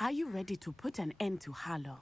Are you ready to put an end to Harlow?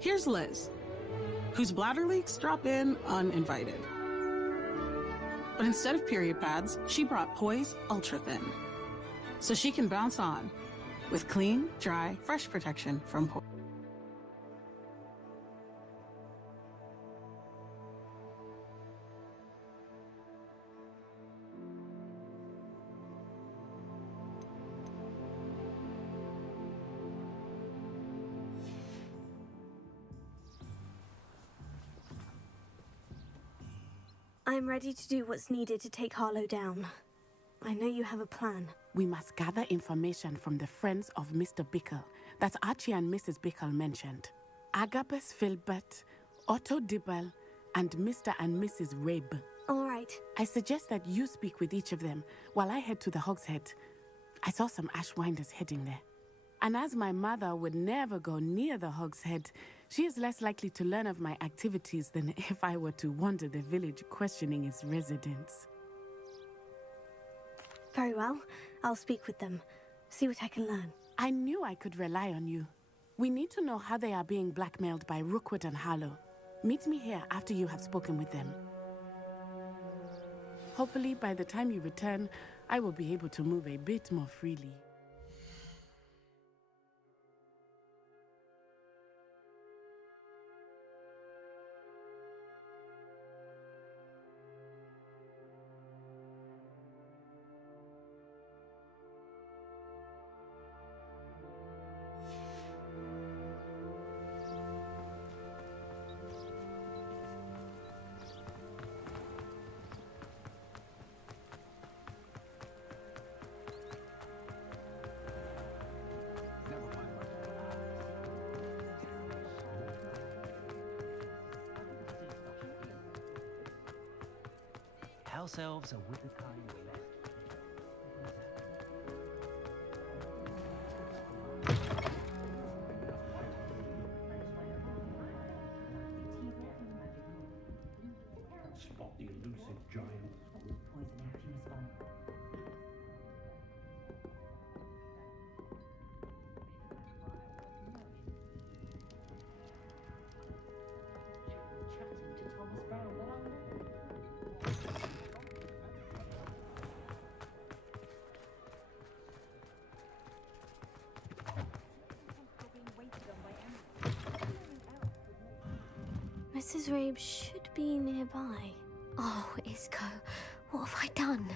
Here's Liz, whose bladder leaks drop in uninvited. But instead of period pads, she brought Poise Ultra Thin, so she can bounce on with clean, dry, fresh protection from Poise. I'm ready to do what's needed to take Harlow down. I know you have a plan. We must gather information from the friends of Mr. Bickle that Archie and Mrs. Bickle mentioned. Agabus Filbert, Otto Dibble, and Mr. and Mrs. Rabe. All right. I suggest that you speak with each of them while I head to the Hogshead. I saw some Ashwinders heading there. And as my mother would never go near the Hogshead, she is less likely to learn of my activities than if I were to wander the village questioning its residents. Very well. I'll speak with them. See what I can learn. I knew I could rely on you. We need to know how they are being blackmailed by Rookwood and Harlow. Meet me here after you have spoken with them. Hopefully, by the time you return, I will be able to move a bit more freely. House elves are with the kind left. Spot the elusive giant. Mrs. Rabe should be nearby. Oh, Isco, what have I done?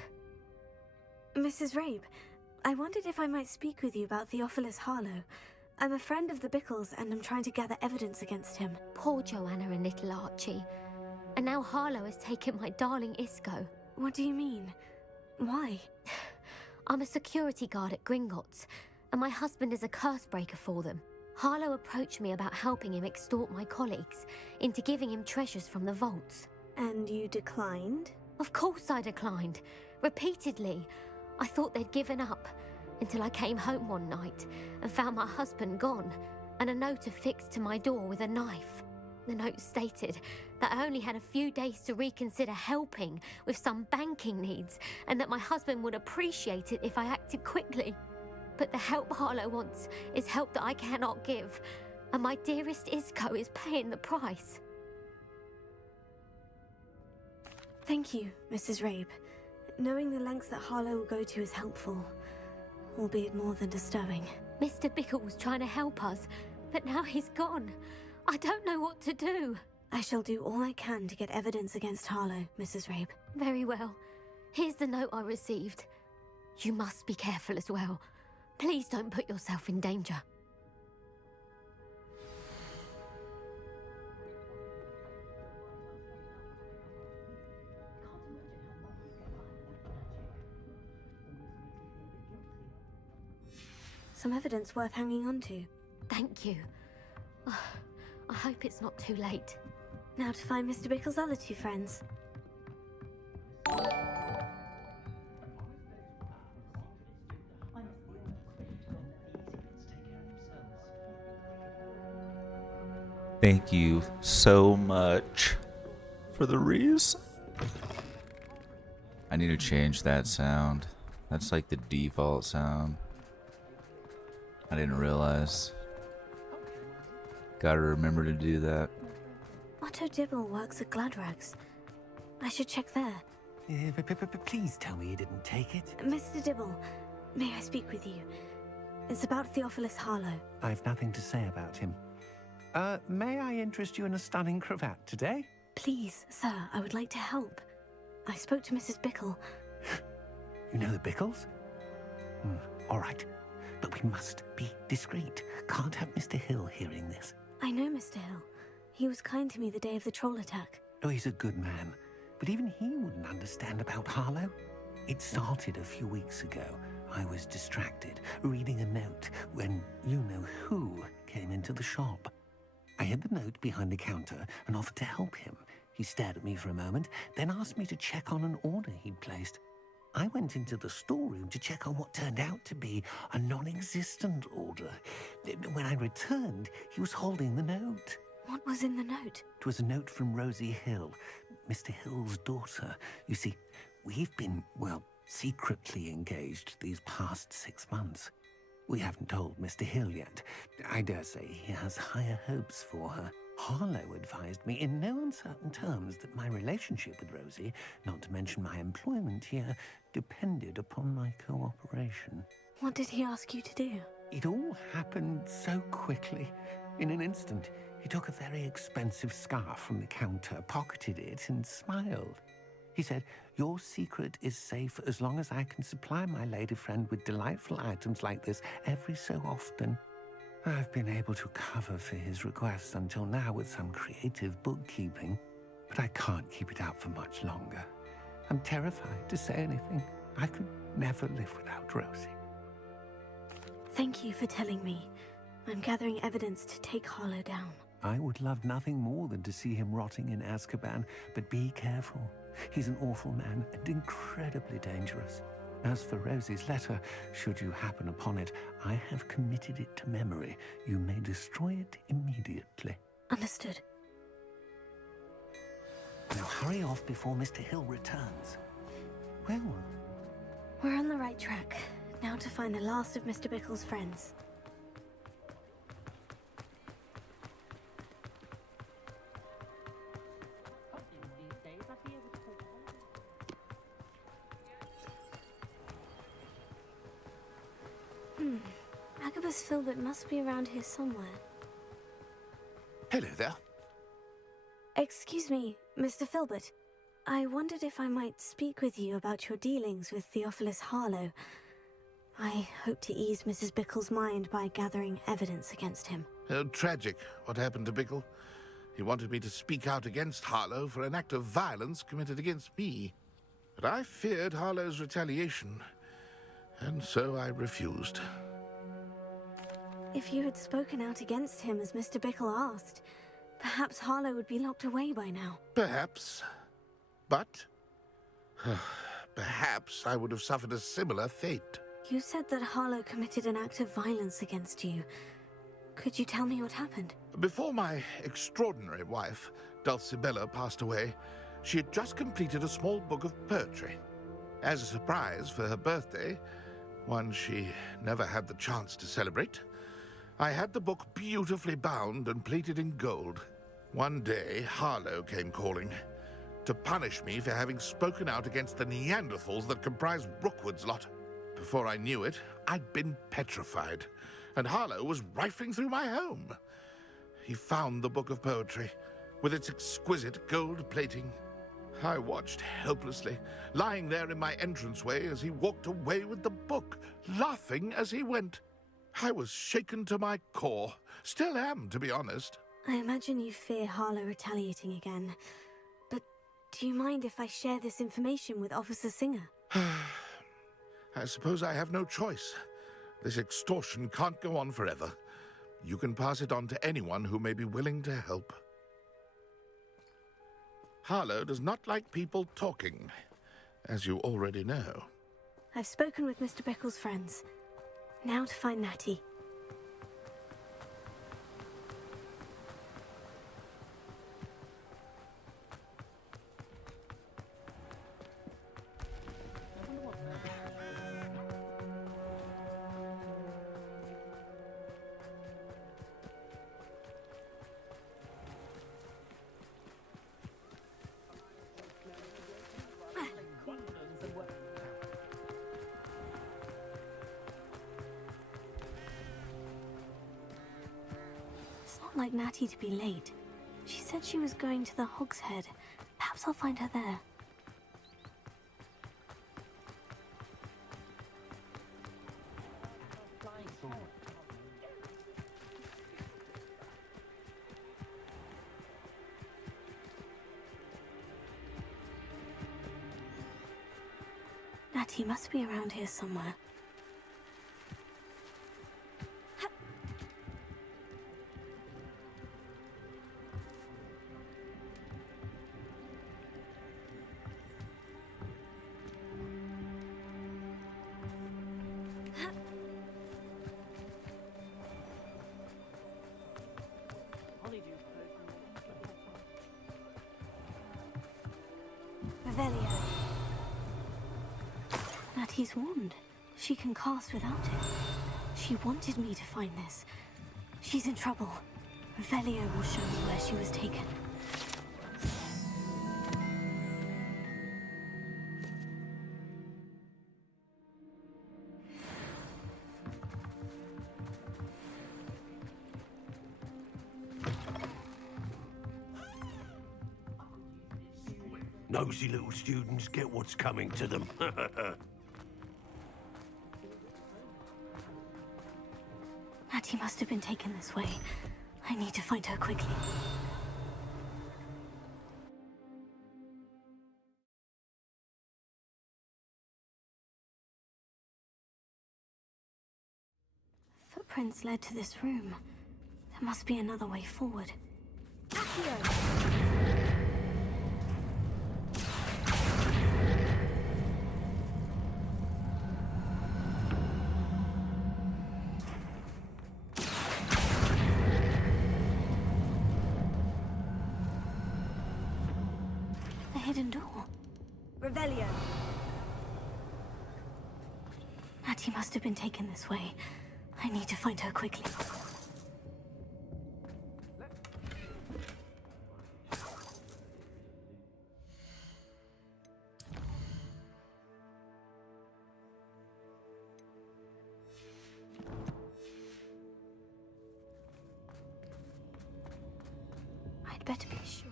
Mrs. Rabe, I wondered if I might speak with you about Theophilus Harlow. I'm a friend of the Bickles and I'm trying to gather evidence against him. Poor Joanna and little Archie. And now Harlow has taken my darling Isco. What do you mean? Why? I'm a security guard at Gringotts, and my husband is a curse breaker for them. Harlow approached me about helping him extort my colleagues into giving him treasures from the vaults. And you declined? Of course I declined. Repeatedly. I thought they'd given up, until I came home one night and found my husband gone, and a note affixed to my door with a knife. The note stated that I only had a few days to reconsider helping with some banking needs, and that my husband would appreciate it if I acted quickly. But the help Harlow wants is help that I cannot give, and my dearest Isco is paying the price. Thank you, Mrs. Rabe. Knowing the lengths that Harlow will go to is helpful, albeit more than disturbing. Mr. Bickle was trying to help us, but now he's gone. I don't know what to do. I shall do all I can to get evidence against Harlow, Mrs. Rabe. Very well. Here's the note I received. You must be careful as well. Please don't put yourself in danger. Some evidence worth hanging on to. Thank you. I hope it's not too late. Now to find Mr. Bickle's other two friends. Thank you so much for the reason. I need to change that sound. That's like the default sound. I didn't realize. Gotta remember to do that. Otto Dibble works at Gladrags. I should check there. Please tell me you didn't take it. Mr. Dibble, may I speak with you? It's about Theophilus Harlow. I've nothing to say about him. May I interest you in a stunning cravat today? Please, sir, I would like to help. I spoke to Mrs. Bickle. You know the Bickles? All right. But we must be discreet. Can't have Mr. Hill hearing this. I know Mr. Hill. He was kind to me the day of the troll attack. Oh, he's a good man. But even he wouldn't understand about Harlow. It started a few weeks ago. I was distracted, reading a note, when you-know-who came into the shop. I hid the note behind the counter and offered to help him. He stared at me for a moment, then asked me to check on an order he'd placed. I went into the storeroom to check on what turned out to be a non-existent order. When I returned, he was holding the note. What was in the note? It was a note from Rosie Hill, Mr. Hill's daughter. You see, we've been, well, secretly engaged these past 6 months. We haven't told Mr. Hill yet. I dare say he has higher hopes for her. Harlow advised me in no uncertain terms that my relationship with Rosie, not to mention my employment here, depended upon my cooperation. What did he ask you to do? It all happened so quickly. In an instant, he took a very expensive scarf from the counter, pocketed it, and smiled. He said, "Your secret is safe as long as I can supply my lady friend with delightful items like this every so often." I've been able to cover for his requests until now with some creative bookkeeping, but I can't keep it out for much longer. I'm terrified to say anything. I could never live without Rosie. Thank you for telling me. I'm gathering evidence to take Harlow down. I would love nothing more than to see him rotting in Azkaban, but be careful. He's an awful man and incredibly dangerous. As for Rosie's letter, should you happen upon it, I have committed it to memory. You may destroy it immediately. Understood. Now hurry off before Mr. Hill returns. Well, We're on the right track. Now to find the last of Mr. Bickle's friends. Agabus Filbert must be around here somewhere. Hello there. Excuse me, Mr. Filbert. I wondered if I might speak with you about your dealings with Theophilus Harlow. I hope to ease Mrs. Bickle's mind by gathering evidence against him. Oh, tragic what happened to Bickle. He wanted me to speak out against Harlow for an act of violence committed against me. But I feared Harlow's retaliation, and so I refused. If you had spoken out against him as Mr. Bickle asked, perhaps Harlow would be locked away by now. Perhaps. But perhaps I would have suffered a similar fate. You said that Harlow committed an act of violence against you. Could you tell me what happened? Before my extraordinary wife, Dulcibella, passed away, she had just completed a small book of poetry. As a surprise for her birthday, one she never had the chance to celebrate, I had the book beautifully bound and plated in gold. One day, Harlow came calling to punish me for having spoken out against the Neanderthals that comprise Rookwood's lot. Before I knew it, I'd been petrified, and Harlow was rifling through my home. He found the book of poetry, with its exquisite gold plating. I watched helplessly, lying there in my entranceway as he walked away with the book, laughing as he went. I was shaken to my core. Still am, to be honest. I imagine you fear Harlow retaliating again. But do you mind if I share this information with Officer Singer? I suppose I have no choice. This extortion can't go on forever. You can pass it on to anyone who may be willing to help. Harlow does not like people talking, as you already know. I've spoken with Mr. Bickle's friends. Now to find Natty. It's not like Natty to be late. She said she was going to the Hog's Head. Perhaps I'll find her there. Natty must be around here somewhere. Revelio. Natty's wand. She can cast without it. She wanted me to find this. She's in trouble. Revelio will show me where she was taken. Nosy little students get what's coming to them. Natty must have been taken this way. I need to find her quickly. Footprints led to this room. There must be another way forward. The hidden door. Revelio. Natty must have been taken this way. I need to find her quickly. I'd better be sure.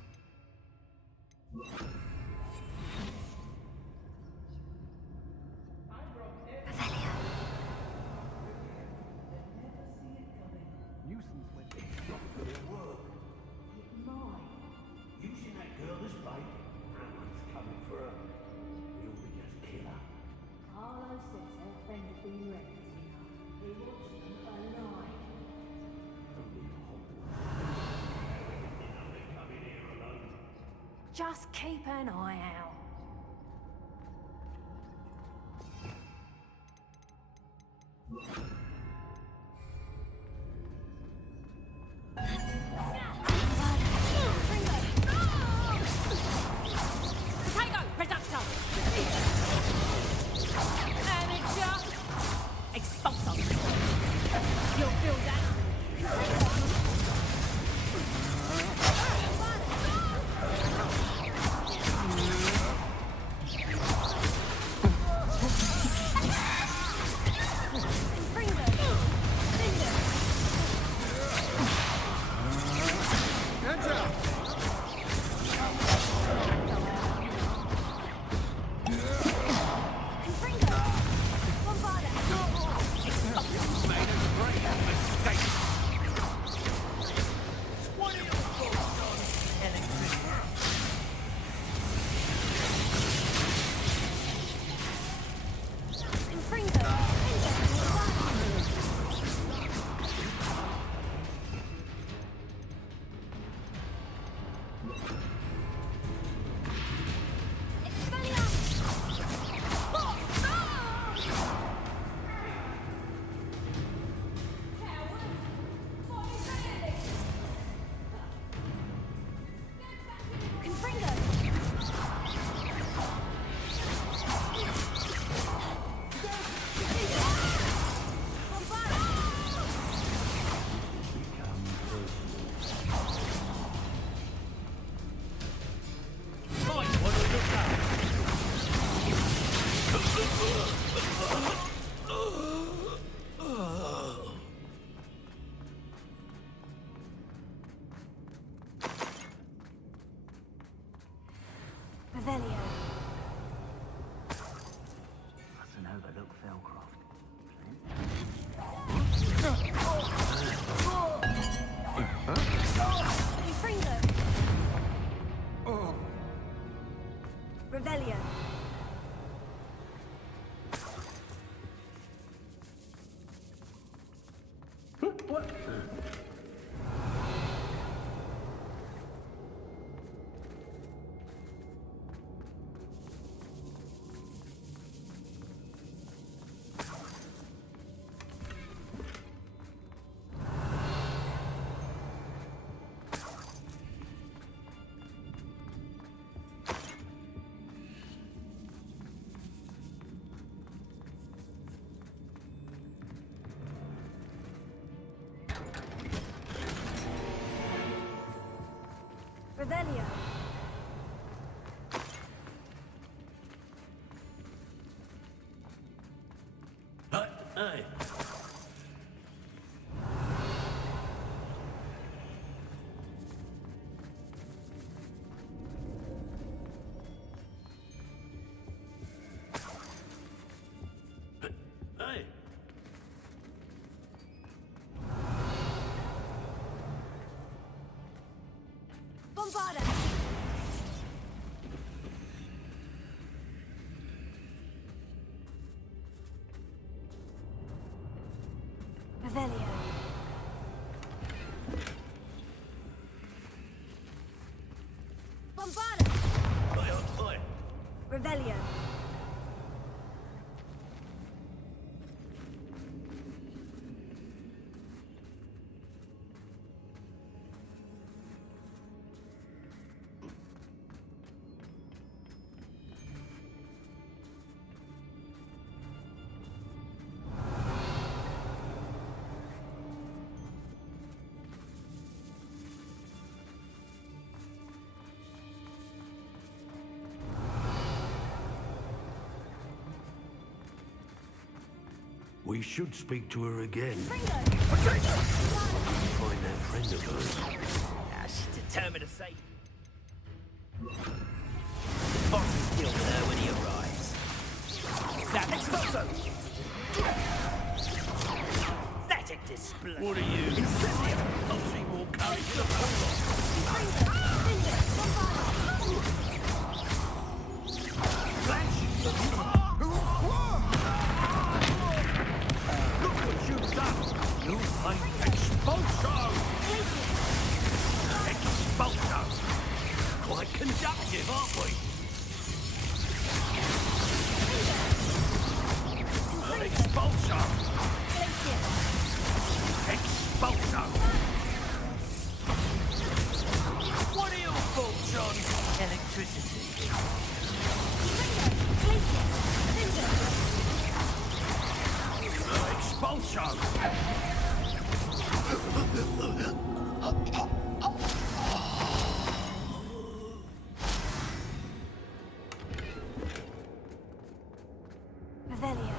Revelio. Using that girl as bait, Alan's coming for her. We'll be just kill her. Carlo says her friend has been reckless enough. He wants them alive. Just keep an eye out. Potato Reductor! Amateur! Expulsor! You'll feel that! Revelio. Mustn't overlook Felcroft. Fringo. Revelio. What? Revelio. Hey. Hey. Bombarda. Revelio. Bombarda. Oi. Revelio. We should speak to her again. Fringo. Find that friend of hers. She's determined to say. Boss will deal with her when he arrives. Now, Expulso! Pathetic display. What are you? Incendio! I'll see more courage to Look what you've done! You find Expulso! Expulso! Quite conductive, aren't we? Expulso! Expulso! What are your thoughts on electricity? Expulso! Revelio.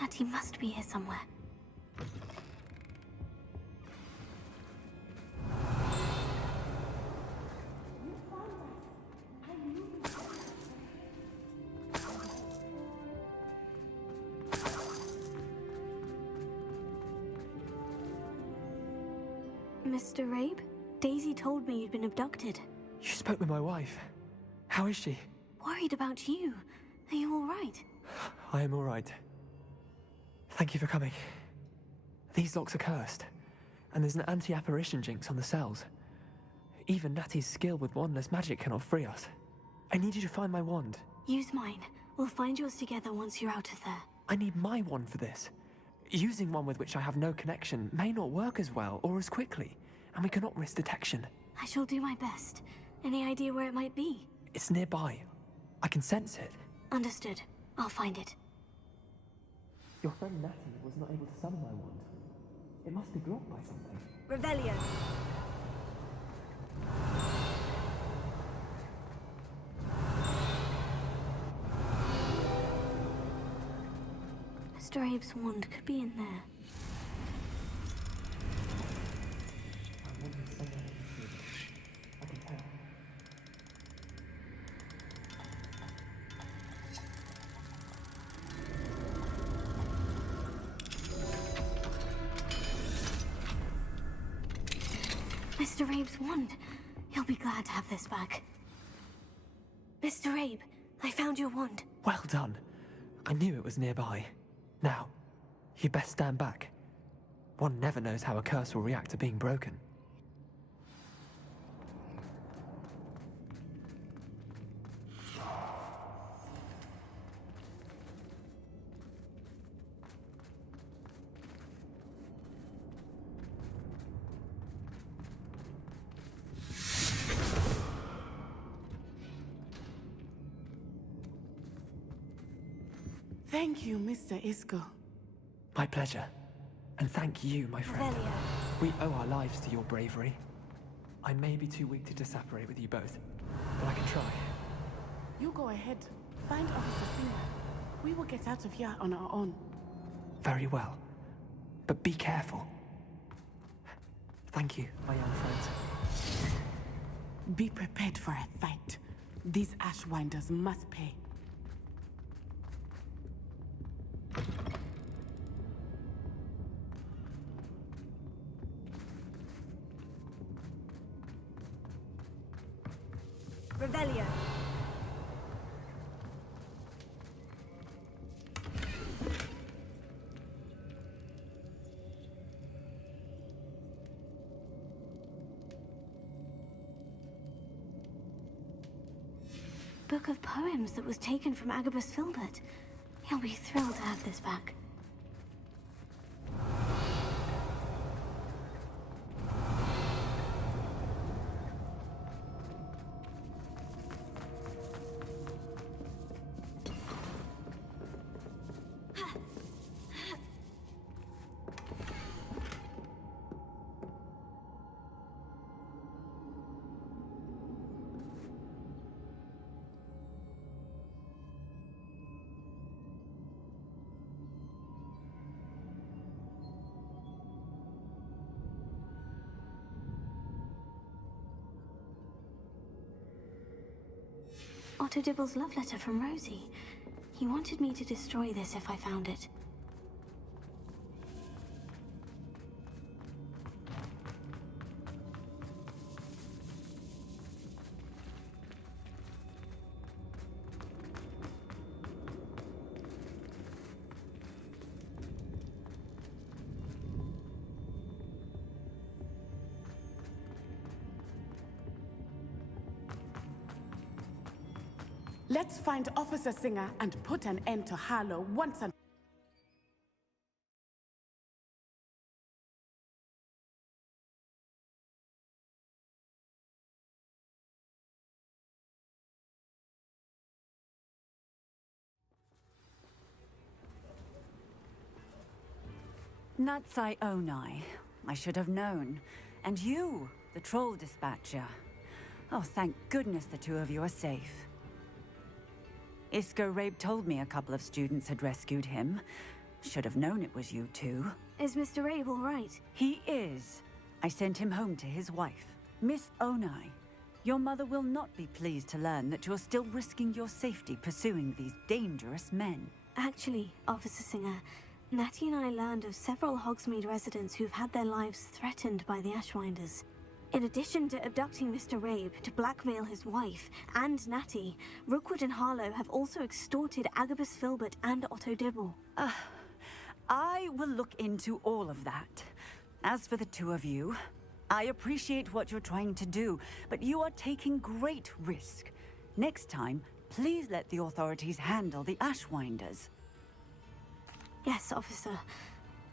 Natty must be here somewhere. Mr. Rabe, Daisy told me you'd been abducted. You spoke with my wife. How is she? Worried about you. Are you all right? I am all right. Thank you for coming. These locks are cursed, and there's an anti-apparition jinx on the cells. Even Natty's skill with wandless magic cannot free us. I need you to find my wand. Use mine. We'll find yours together once you're out of there. I need my wand for this. Using one with which I have no connection may not work as well or as quickly, and we cannot risk detection. I shall do my best. Any idea where it might be? It's nearby. I can sense it. Understood. I'll find it. Your friend Natty was not able to summon my wand. It must be blocked by something. Revelio. Mr. Abe's wand could be in there. My wand is somewhere in the room. I can tell. Mr. Abe's wand. He'll be glad to have this back. Mr. Abe, I found your wand. Well done. I knew it was nearby. Now, you best stand back. One never knows how a curse will react to being broken. Thank you, Mr. Isco. My pleasure. And thank you, my friend. Revelio. We owe our lives to your bravery. I may be too weak to disapparate with you both, but I can try. You go ahead. Find Officer Singer. We will get out of here on our own. Very well. But be careful. Thank you, my young friends. Be prepared for a fight. These Ashwinders must pay. Revelio. Book of poems that was taken from Agabus Filbert. He'll be thrilled to have this back. Otto Dibble's love letter from Rosie. He wanted me to destroy this if I found it. Let's find Officer Singer and put an end to Harlow once and Natsai Onai. I should have known. And you, the troll dispatcher. Oh, thank goodness the two of you are safe. Isco Rabe told me a couple of students had rescued him. Should have known it was you two. Is Mr. Rabe all right? He is. I sent him home to his wife. Miss Onai, your mother will not be pleased to learn that you're still risking your safety pursuing these dangerous men. Actually, Officer Singer, Natty and I learned of several Hogsmeade residents who've had their lives threatened by the Ashwinders. In addition to abducting Mr. Rabe to blackmail his wife and Natty, Rookwood and Harlow have also extorted Agabus Filbert and Otto Dibble. I will look into all of that. As for the two of you, I appreciate what you're trying to do, but you are taking great risk. Next time, please let the authorities handle the Ashwinders. Yes, officer.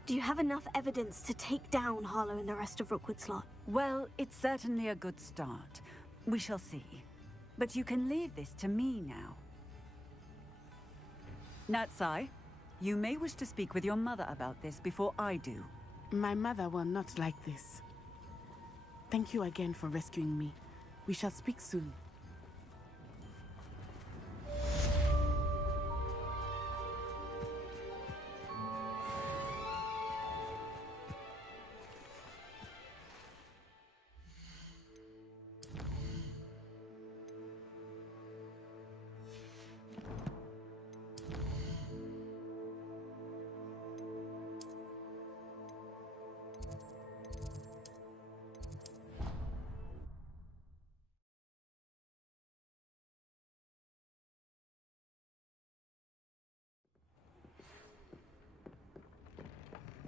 Do you have enough evidence to take down Harlow and the rest of Rookwood's lot? Well, it's certainly a good start. We shall see. But you can leave this to me now. Natsai, You may wish to speak with your mother about this before I do. My mother will not like this. Thank you again for rescuing me. We shall speak soon.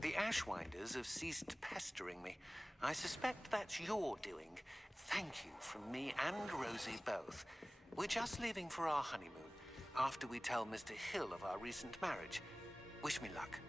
The Ashwinders have ceased pestering me. I suspect that's your doing. Thank you from me and Rosie both. We're just leaving for our honeymoon, after we tell Mr. Hill of our recent marriage. Wish me luck.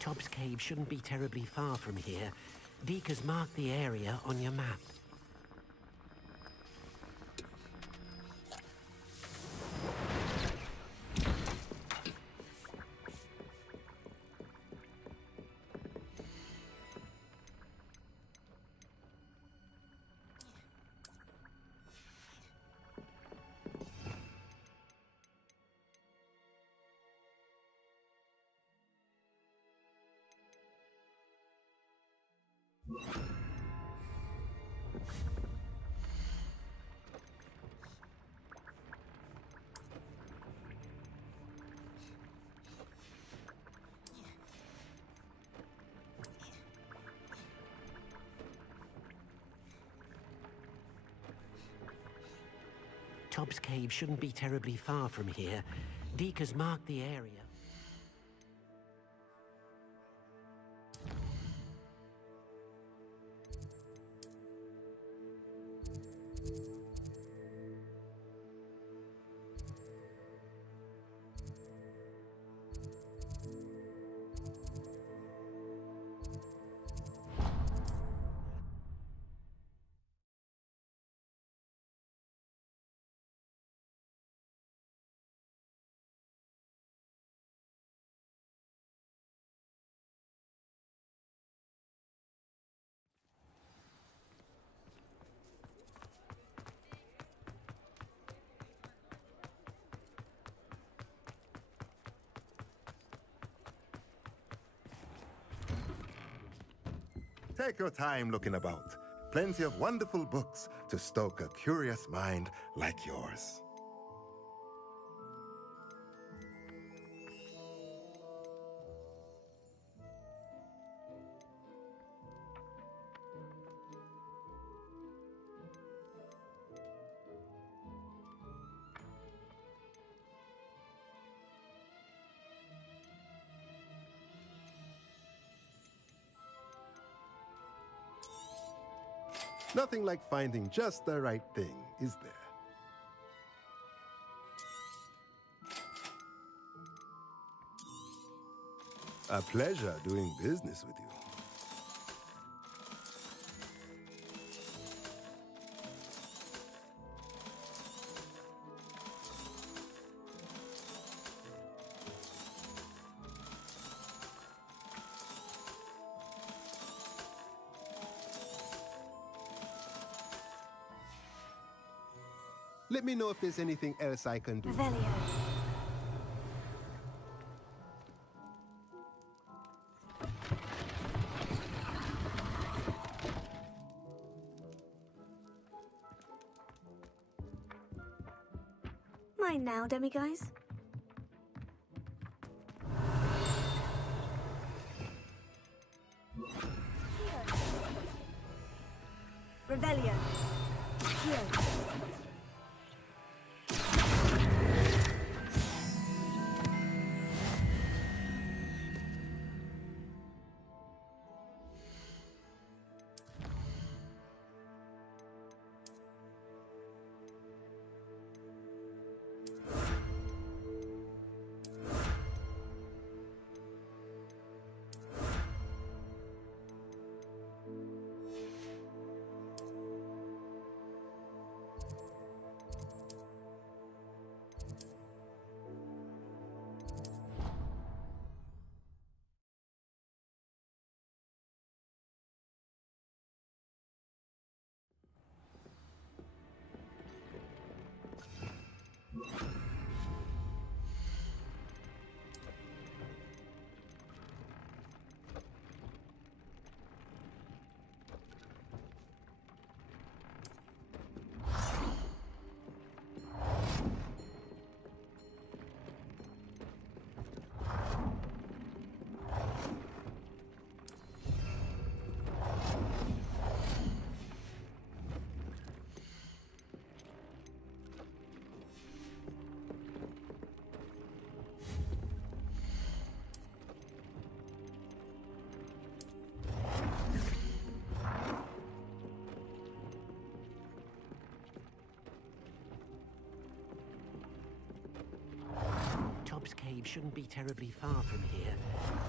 Tobbs Cave shouldn't be terribly far from here. Deke has marked the area on your map. Tobbs Cave shouldn't be terribly far from here. Deke has marked the area. Take your time looking about. Plenty of wonderful books to stoke a curious mind like yours. Nothing like finding just the right thing, is there? A pleasure doing business with you. Let me know if there's anything else I can do. Revelio. Mine now, demiguise. Revelio. Here. Tobbs Cave shouldn't be terribly far from here.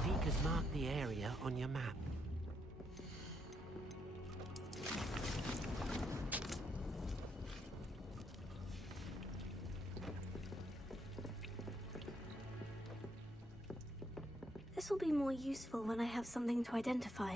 Deke has marked the area on your map. This will be more useful when I have something to identify.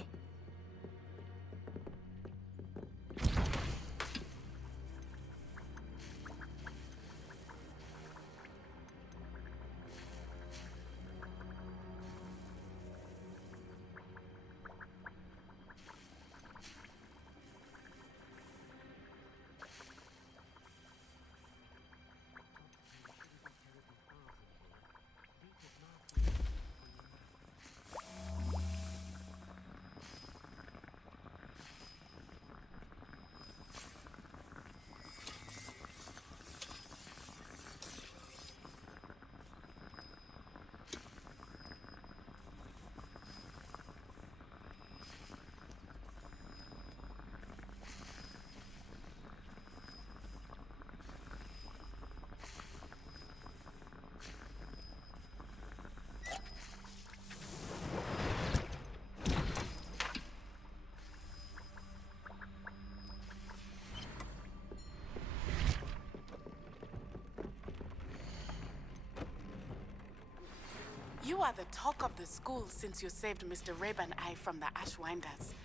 You are the talk of the school since you saved Mr. Rabe and I from the Ashwinders.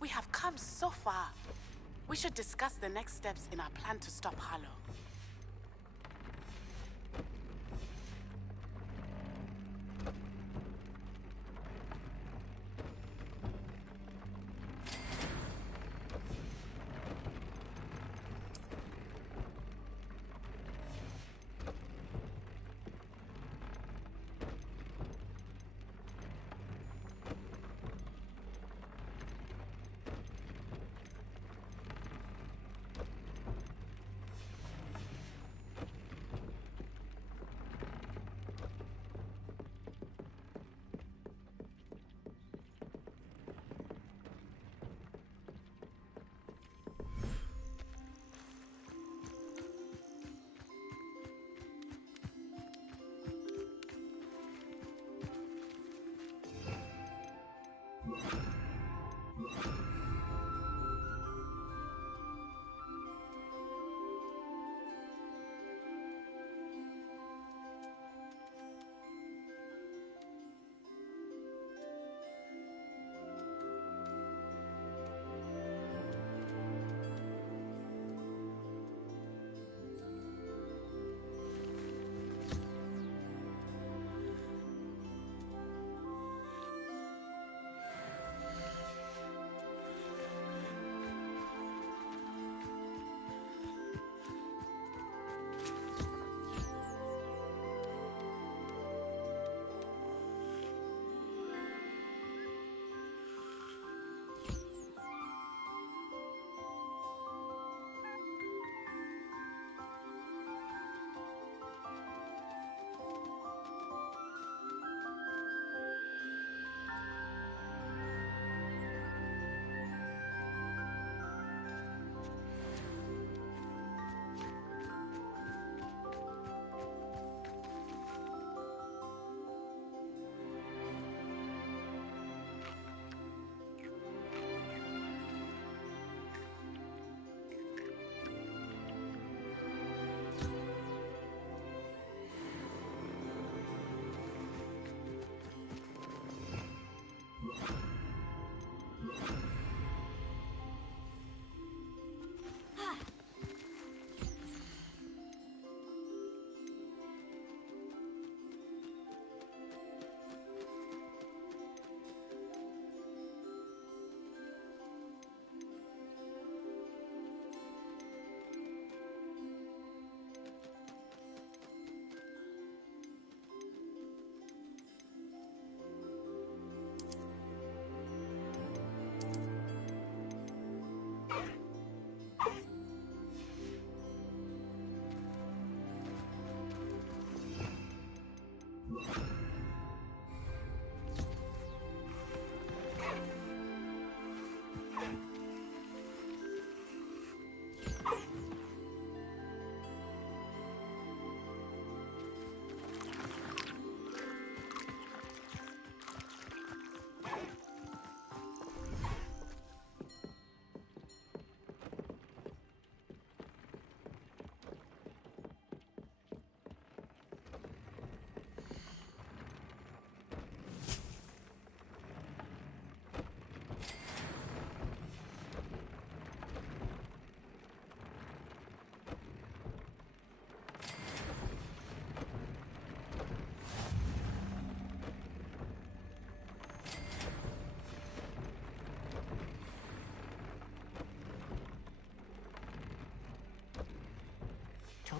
We have come so far. We should discuss the next steps in our plan to stop Harlow.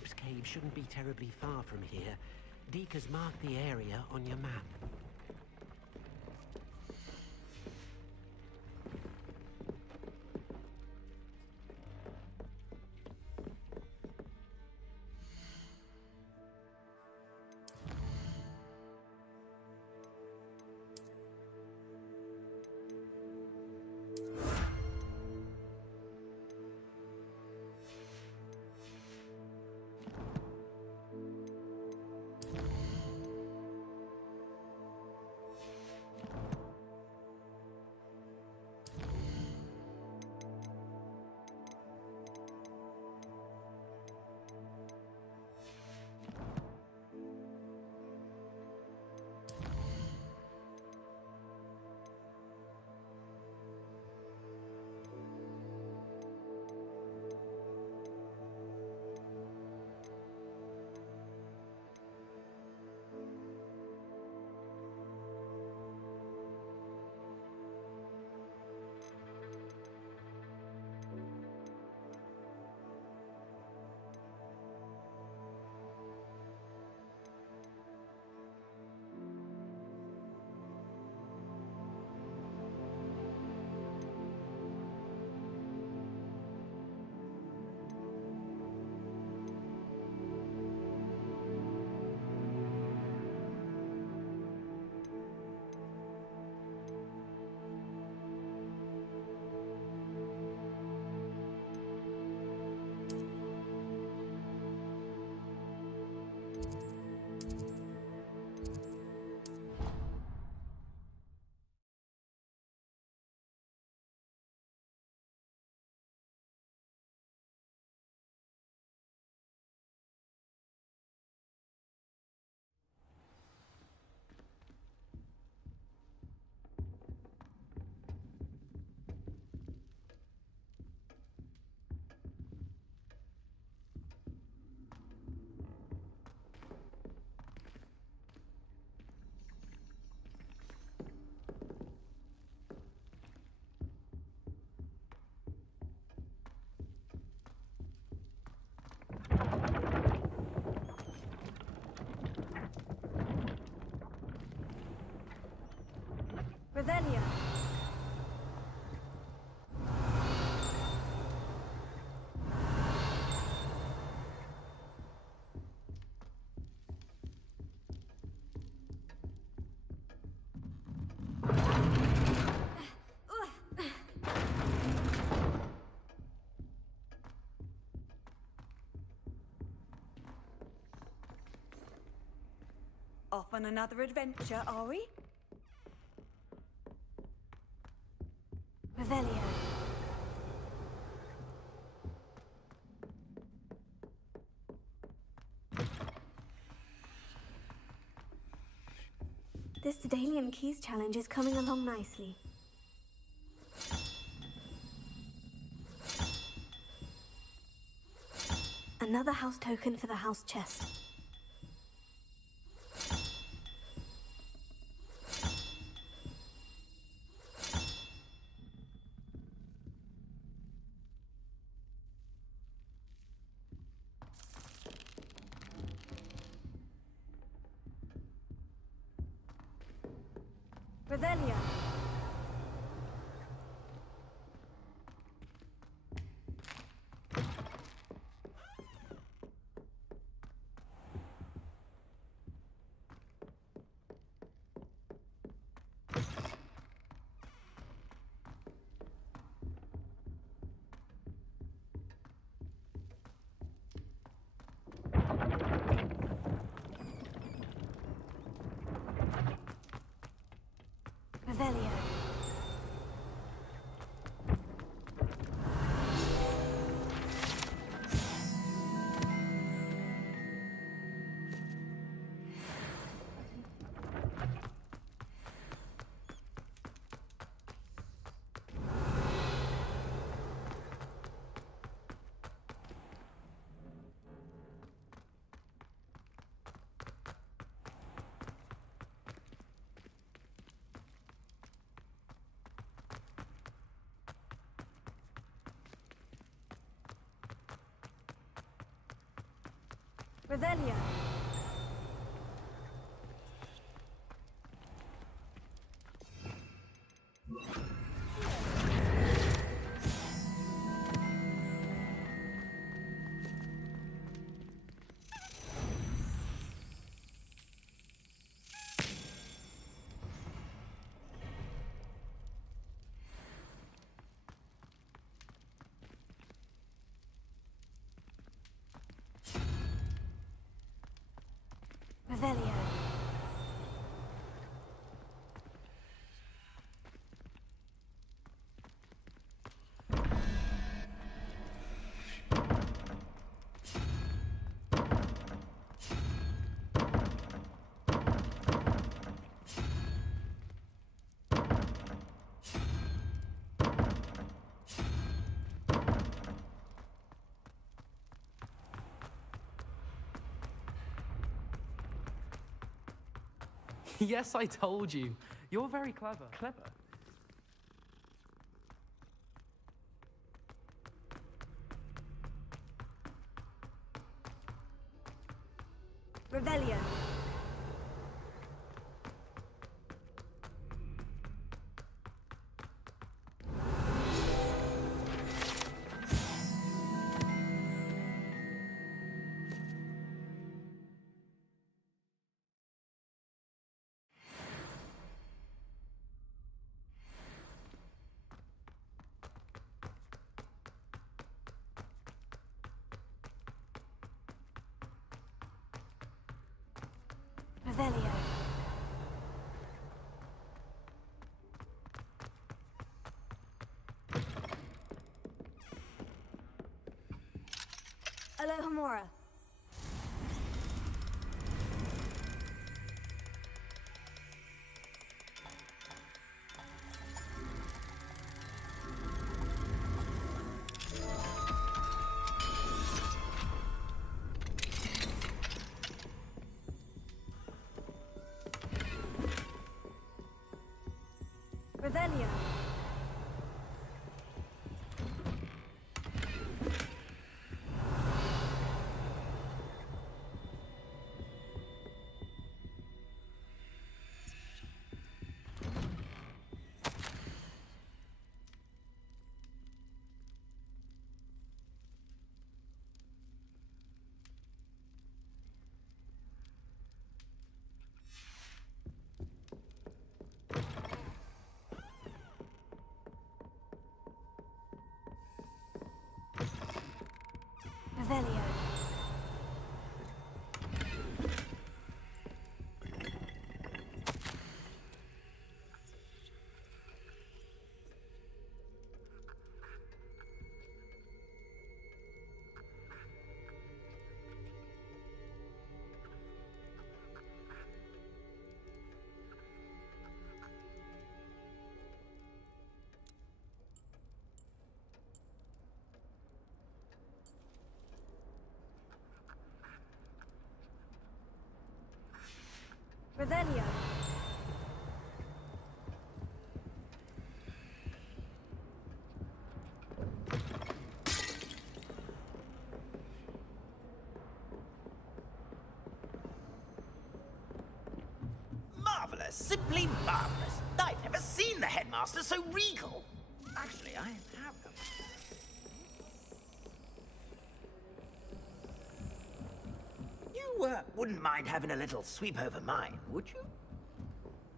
Tobbs Cave shouldn't be terribly far from here. Deke has marked the area on your map. Revelio. Off on another adventure, are we? Revelio. This Daedalian Keys challenge is coming along nicely. Another house token for the house chest. Revelio. Revelio. Revelio. Revelio. Yes, I told you. You're very clever. Clever? Revelio. Revelio. Alohomora. Revelio. Revelio. Revelio. Marvelous, simply marvelous. I've never seen the headmaster so regal. Actually, I have. You wouldn't mind having a little sweep over mine, would you?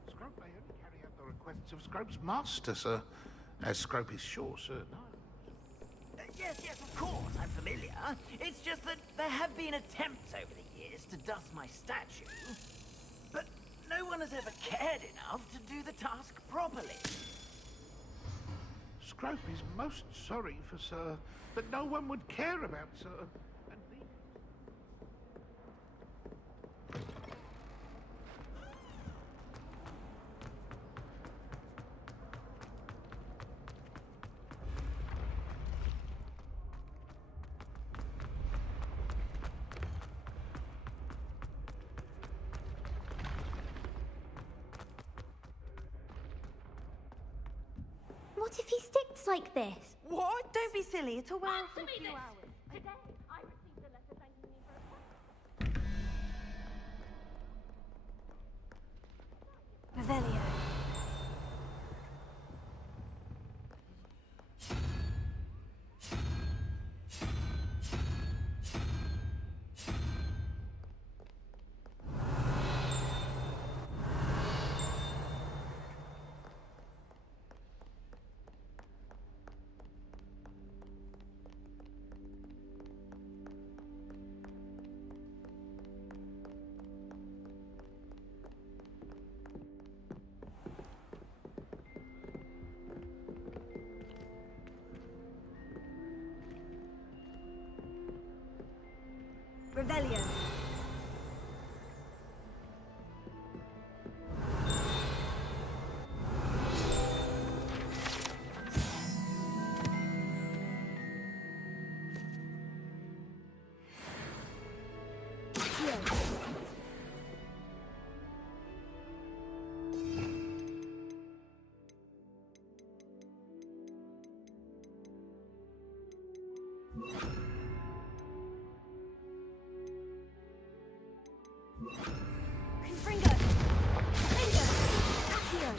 Scrope may only carry out the requests of Scrope's master, sir. As Scrope is sure, sir. No. Yes, of course, I'm familiar. It's just that there have been attempts over the years to dust my statue, but no one has ever cared enough to do the task properly. Scrope is most sorry for sir that no one would care about sir. What if he sticks like this? What? Don't be silly. It'll wear off in a Answer me few this! hours. Today, I received a letter thanking me for a Revelio. Confringo! Confringo! Accio!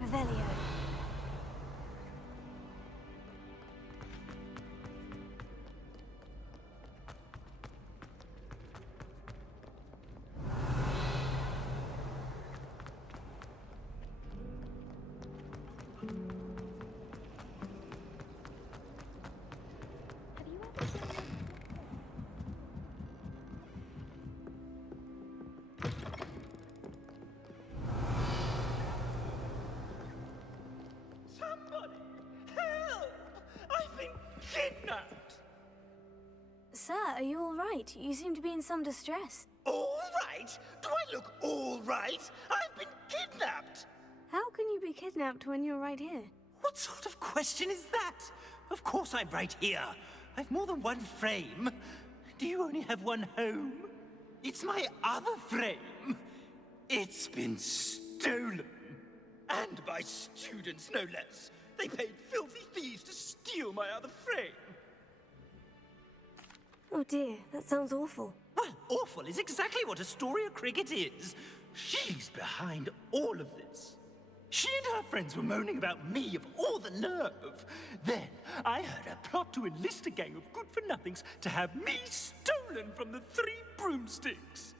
Revelio. Somebody! Help! I've been kidnapped! Sir, are you all right? You seem to be in some distress. All right? Do I look all right? I've been kidnapped! How can you be kidnapped when you're right here? What sort of question is that? Of course I'm right here. I've more than one frame. Do you only have one home? It's my other frame. It's been stolen. And by students, no less. They paid filthy thieves to steal my other frame. Oh dear, that sounds awful. Well, awful is exactly what Astoria Cricket is. She's behind all of this. She and her friends were moaning about me, of all the nerve. Then I heard her plot to enlist a gang of good-for-nothings to have me stolen from the Three Broomsticks.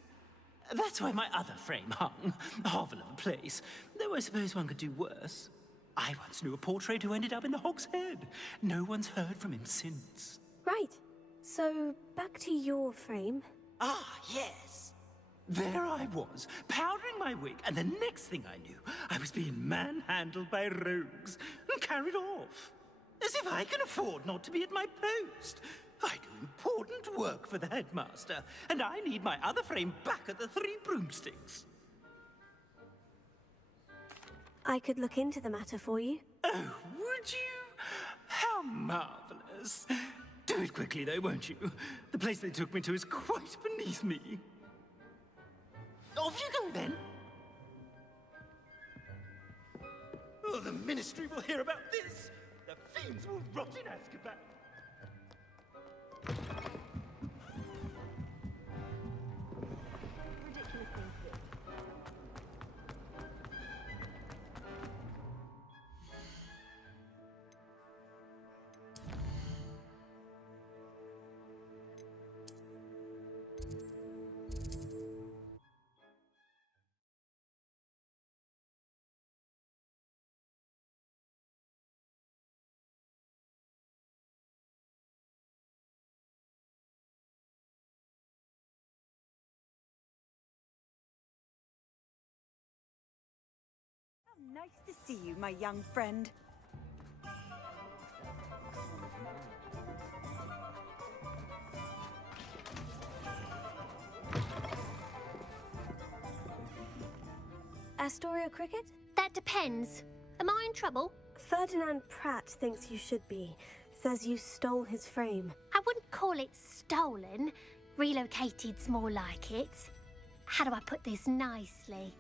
That's why my other frame hung. A hovel of a place. Though I suppose one could do worse. I once knew a portrait who ended up in the Hog's Head. No one's heard from him since. Right. So, back to your frame. Ah, yes. There I was, powdering my wig, and the next thing I knew, I was being manhandled by rogues and carried off. As if I can afford not to be at my post. I do important work for the headmaster, and I need my other frame back at the Three Broomsticks. I could look into the matter for you. Oh, would you? How marvelous. Do it quickly, though, won't you? The place they took me to is quite beneath me. Off you go, then. Oh, the Ministry will hear about this. The fiends will rot in Azkaban. Ridiculous thing to do. Nice to see you, my young friend. Astoria Cricket? That depends. Am I in trouble? Ferdinand Pratt thinks you should be. Says you stole his frame. I wouldn't call it stolen. Relocated's more like it. How do I put this nicely?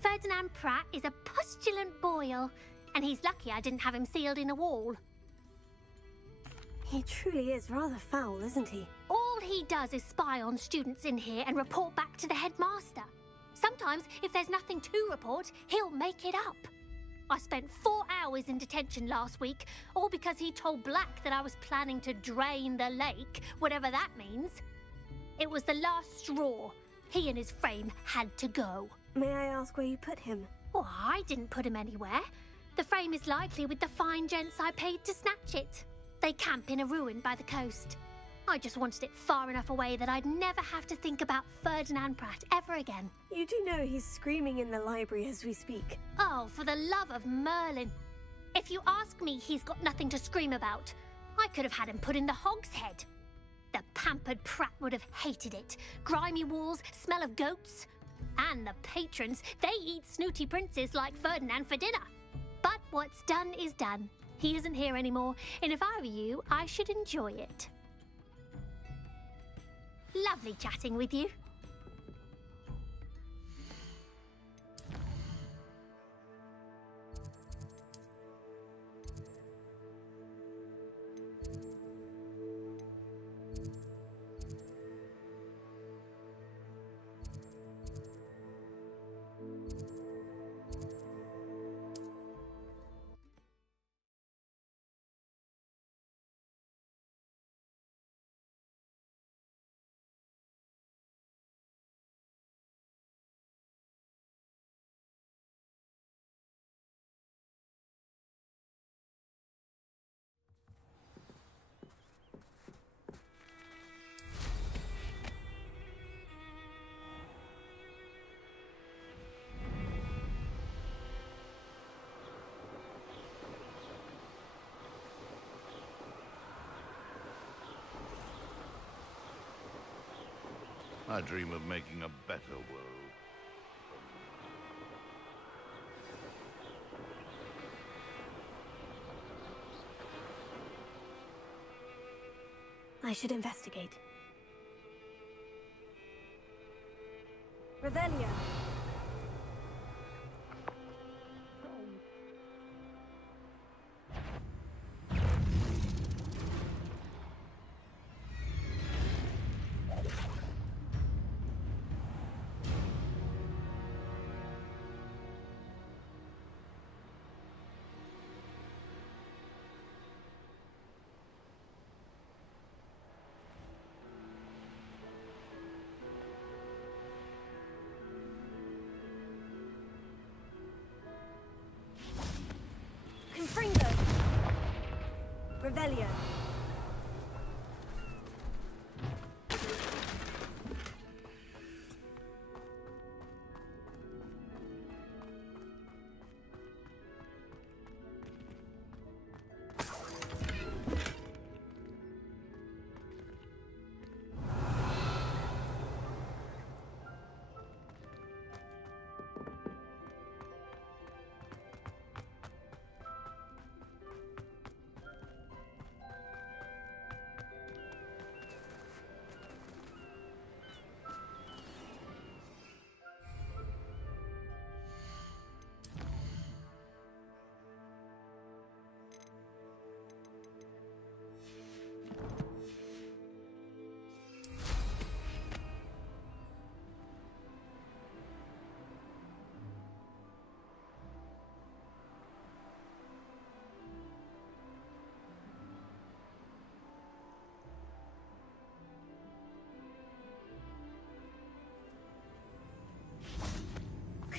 Ferdinand Pratt is a postulant boil, and he's lucky I didn't have him sealed in a wall. He truly is rather foul, isn't he? All he does is spy on students in here and report back to the headmaster. Sometimes, if there's nothing to report, he'll make it up. I spent 4 hours in detention last week, all because he told Black that I was planning to drain the lake, whatever that means. It was the last straw. He and his frame had to go. May I ask where you put him? Oh, I didn't put him anywhere. The frame is likely with the fine gents I paid to snatch it. They camp in a ruin by the coast. I just wanted it far enough away that I'd never have to think about Ferdinand Pratt ever again. You do know he's screaming in the library as we speak. Oh, for the love of Merlin. If you ask me, he's got nothing to scream about. I could have had him put in the Hogshead. The pampered Pratt would have hated it. Grimy walls, smell of goats. And the patrons, they eat snooty princes like Ferdinand for dinner. But what's done is done. He isn't here anymore, and if I were you, I should enjoy it. Lovely chatting with you. I dream of making a better world. I should investigate. Revelio. Confringo. Revelio.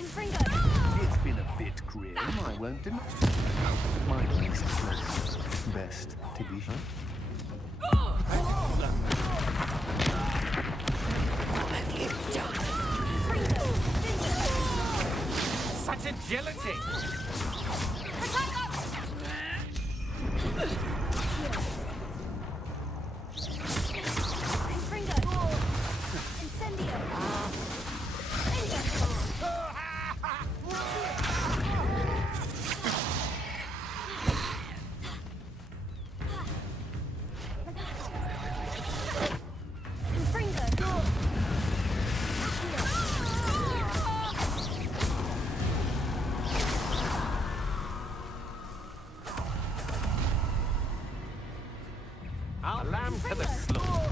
It's been a bit grim, I won't deny. My best to be sure. What have you done? Such agility! A lamb to the slaughter.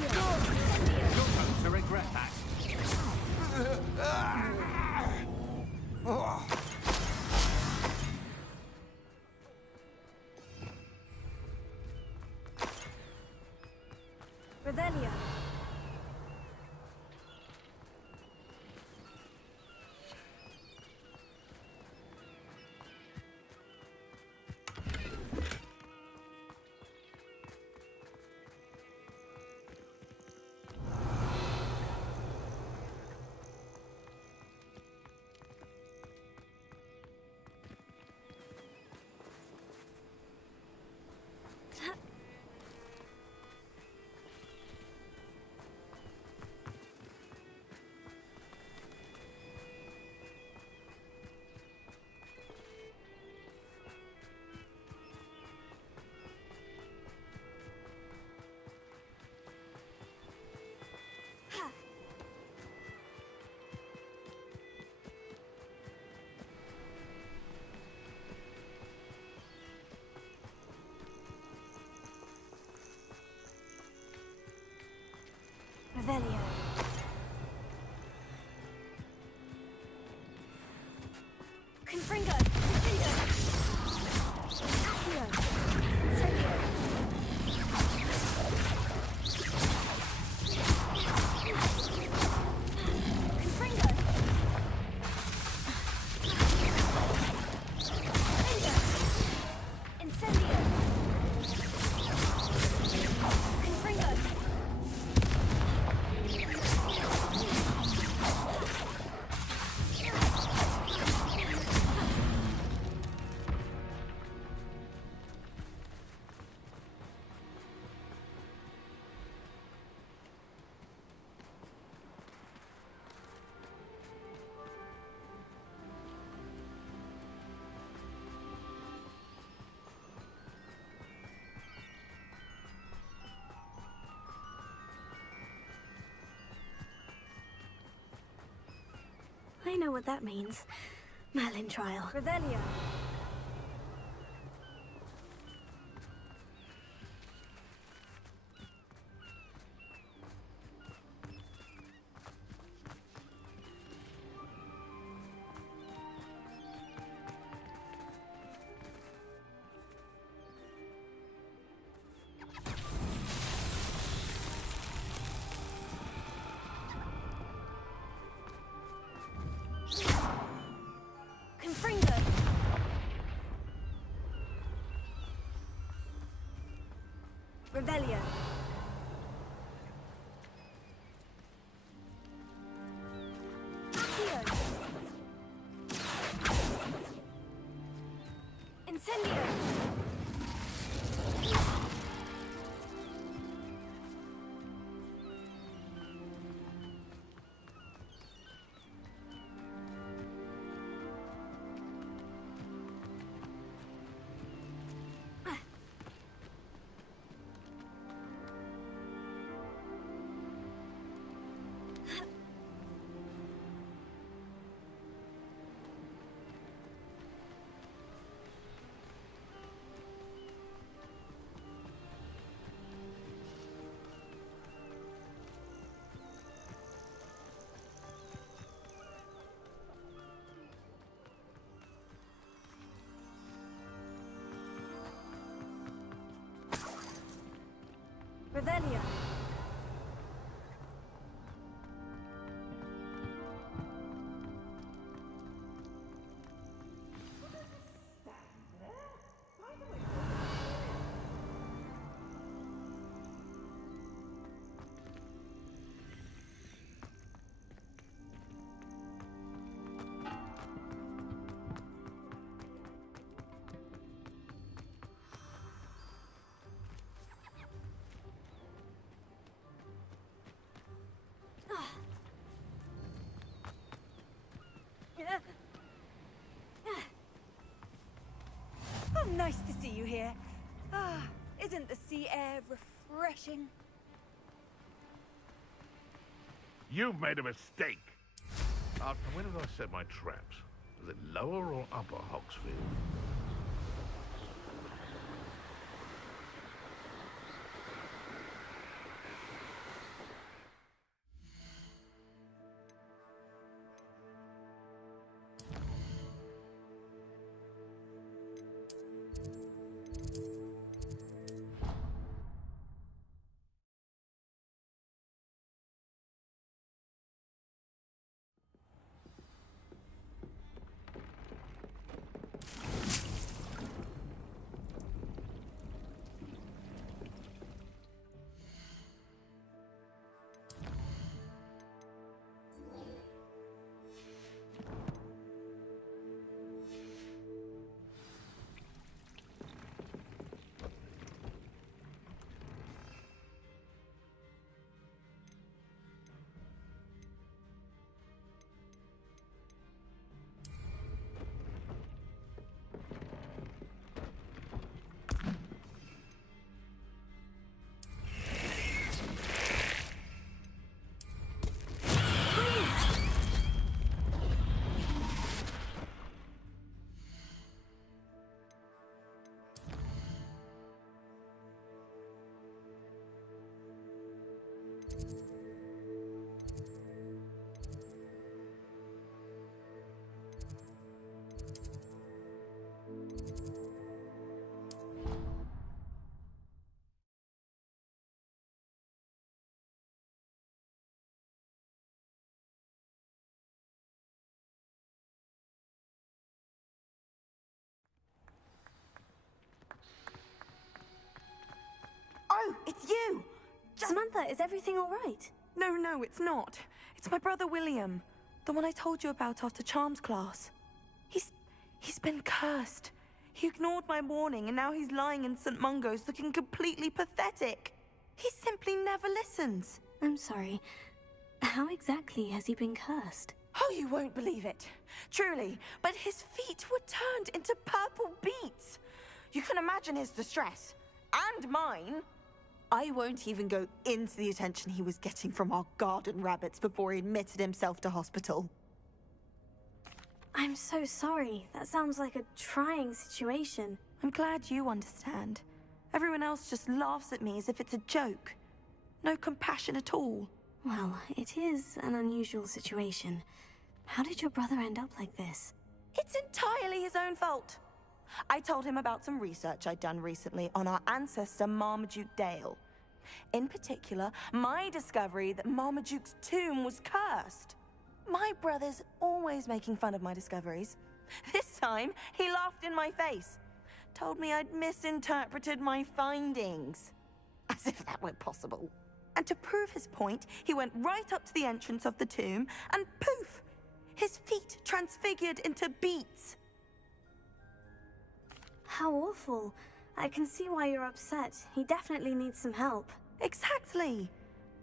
You're going to regret that. Revelio. Revelio. Confringo! Confringo! Accio! Incendio! Confringo! Confringo! Incendio! Confringo! I know what that means. Merlin trial. Revelio. Confringo! Revelio! Accio! Incendio! Revelio. Oh, nice to see you here. Ah, isn't the sea air refreshing? You've made a mistake. And when have I set my traps? Is it lower or upper Hogsfield? Oh, it's you! Samantha, is everything all right? No, it's not. It's my brother William. The one I told you about after Charms class. He's been cursed. He ignored my warning and now he's lying in St. Mungo's looking completely pathetic. He simply never listens. I'm sorry. How exactly has he been cursed? Oh, you won't believe it. Truly, but his feet were turned into purple beets. You can imagine his distress. And mine. I won't even go into the attention he was getting from our garden rabbits before he admitted himself to hospital. I'm so sorry. That sounds like a trying situation. I'm glad you understand. Everyone else just laughs at me as if it's a joke. No compassion at all. Well, it is an unusual situation. How did your brother end up like this? It's entirely his own fault. I told him about some research I'd done recently on our ancestor Marmaduke Dale. In particular, my discovery that Marmaduke's tomb was cursed. My brother's always making fun of my discoveries. This time, he laughed in my face. Told me I'd misinterpreted my findings. As if that were possible. And to prove his point, he went right up to the entrance of the tomb and poof! His feet transfigured into beets. How awful. I can see why you're upset. He definitely needs some help. Exactly.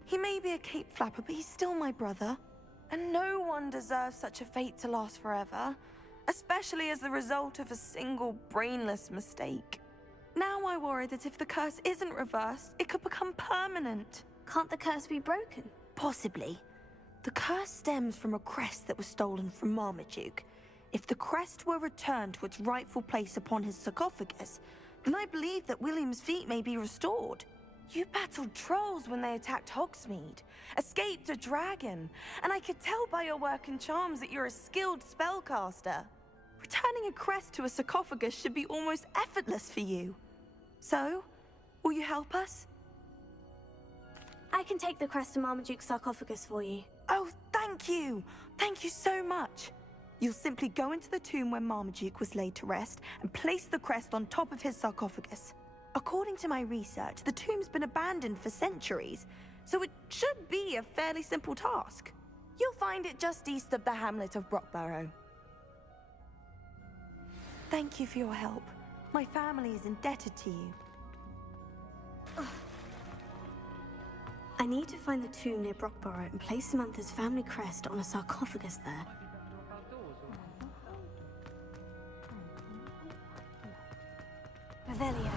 He may be a cape flapper, but he's still my brother. And no one deserves such a fate to last forever, especially as the result of a single brainless mistake. Now I worry that if the curse isn't reversed, it could become permanent. Can't the curse be broken? Possibly. The curse stems from a crest that was stolen from Marmaduke. If the crest were returned to its rightful place upon his sarcophagus, then I believe that William's feet may be restored. You battled trolls when they attacked Hogsmeade, escaped a dragon, and I could tell by your work in charms that you're a skilled spellcaster. Returning a crest to a sarcophagus should be almost effortless for you. So, will you help us? I can take the crest to Marmaduke's sarcophagus for you. Oh, thank you! Thank you so much! You'll simply go into the tomb where Marmaduke was laid to rest and place the crest on top of his sarcophagus. According to my research, the tomb's been abandoned for centuries, so it should be a fairly simple task. You'll find it just east of the hamlet of Brockborough. Thank you for your help. My family is indebted to you. I need to find the tomb near Brockborough and place Samantha's family crest on a sarcophagus there. Revelio.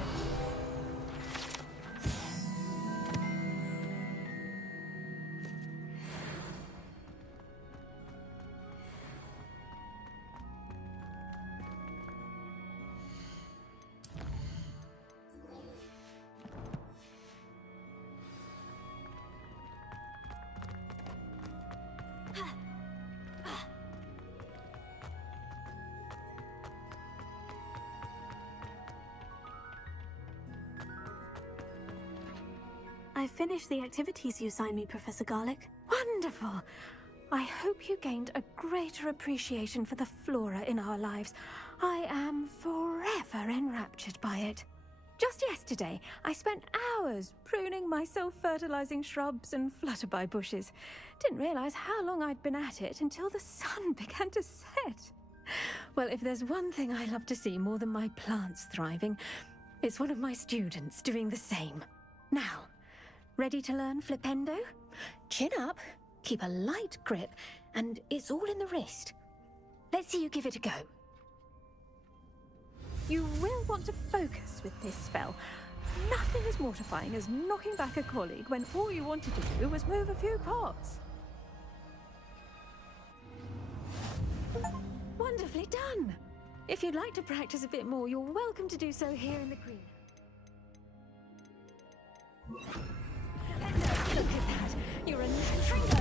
I finished the activities you assigned me, Professor Garlick. Wonderful! I hope you gained a greater appreciation for the flora in our lives. I am forever enraptured by it. Just yesterday, I spent hours pruning my self-fertilizing shrubs and flutterby bushes. Didn't realize how long I'd been at it until the sun began to set. Well, if there's one thing I love to see more than my plants thriving, it's one of my students doing the same. Now, ready to learn Flipendo? Chin up, keep a light grip, and it's all in the wrist. Let's see you give it a go. You will want to focus with this spell. Nothing as mortifying as knocking back a colleague when all you wanted to do was move a few pots. Wonderfully done! If you'd like to practice a bit more, you're welcome to do so here in the green. Look at that! You're a Fringo!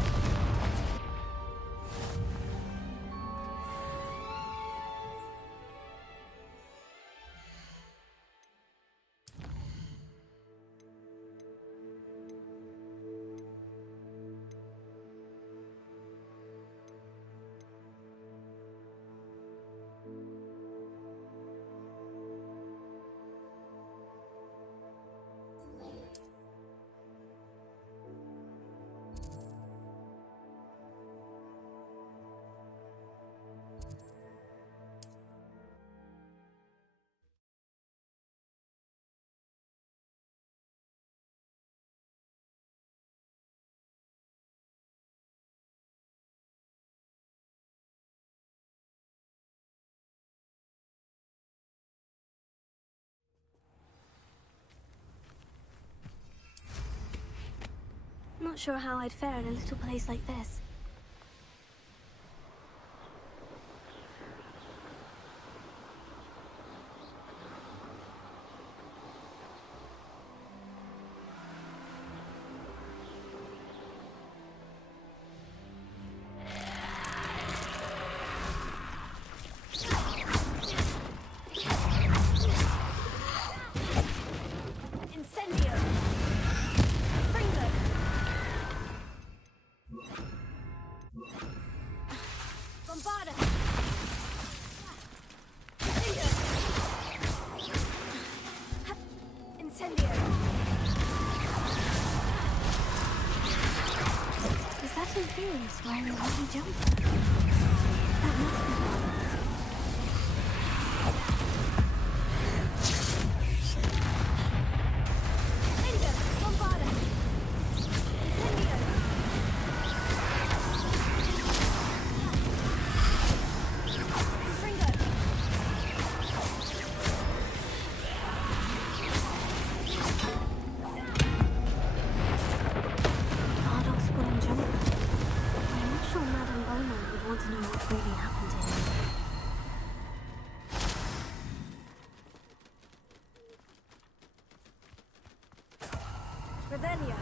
Not sure how I'd fare in a little place like this. Wearing a lucky jumper. That must be Linda, Bombarda! Incendio! Fringo! Bardolph's pulling jumper. I'm not sure Madame Beaumont would want to know what really happened to him. Revelio.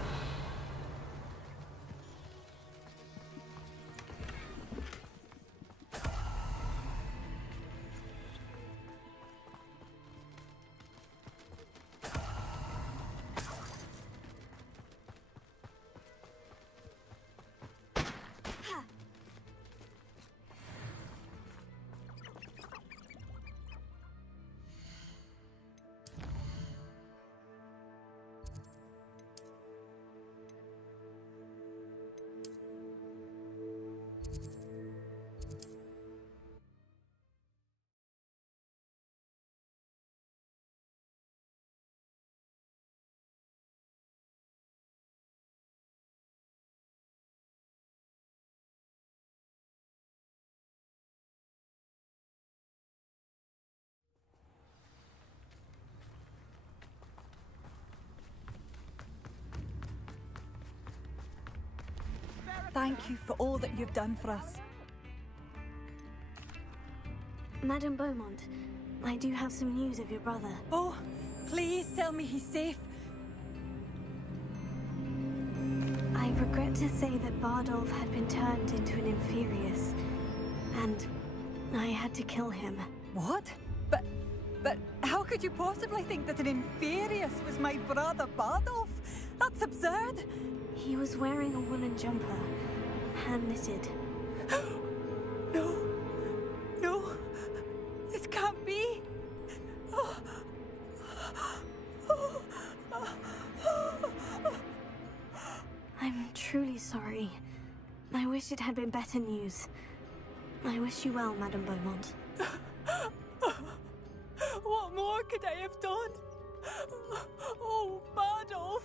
Thank you for all that you've done for us. Madame Beaumont, I do have some news of your brother. Oh, please tell me he's safe. I regret to say that Bardolph had been turned into an Inferius, and I had to kill him. What? But how could you possibly think that an Inferius was my brother Bardolph? That's absurd! He was wearing a woolen jumper, hand-knitted. No. No. This can't be. I'm truly sorry. I wish it had been better news. I wish you well, Madame Beaumont. What more could I have done? Oh, Bardolph!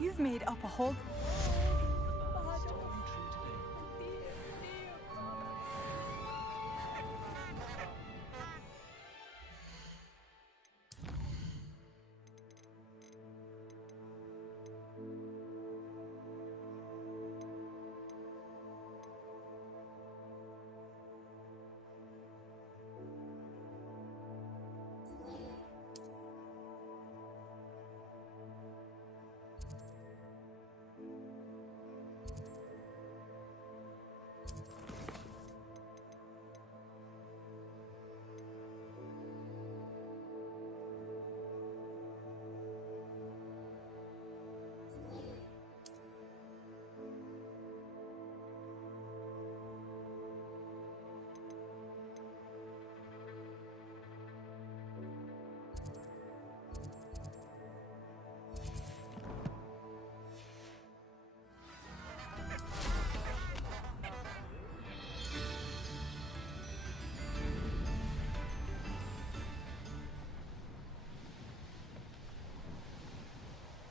You've made up a whole...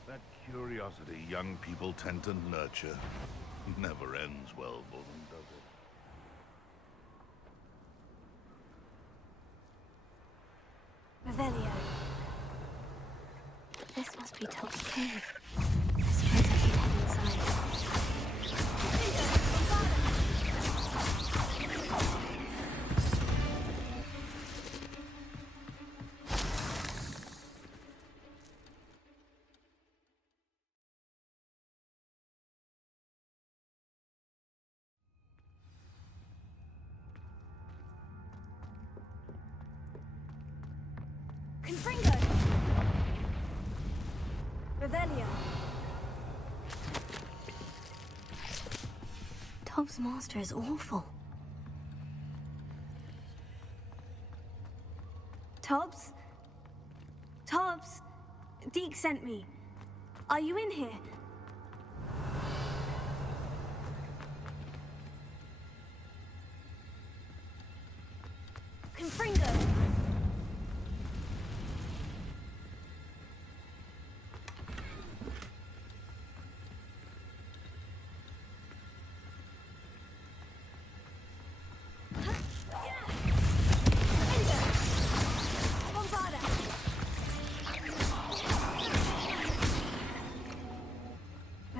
That curiosity young people tend to nurture never ends well for them, does it? Revelio. This must be Top's cave. I suppose I should head inside. Confringo! Revelio! Top's master is awful. Tobbs? Tobbs? Deke sent me. Are you in here? Confringo!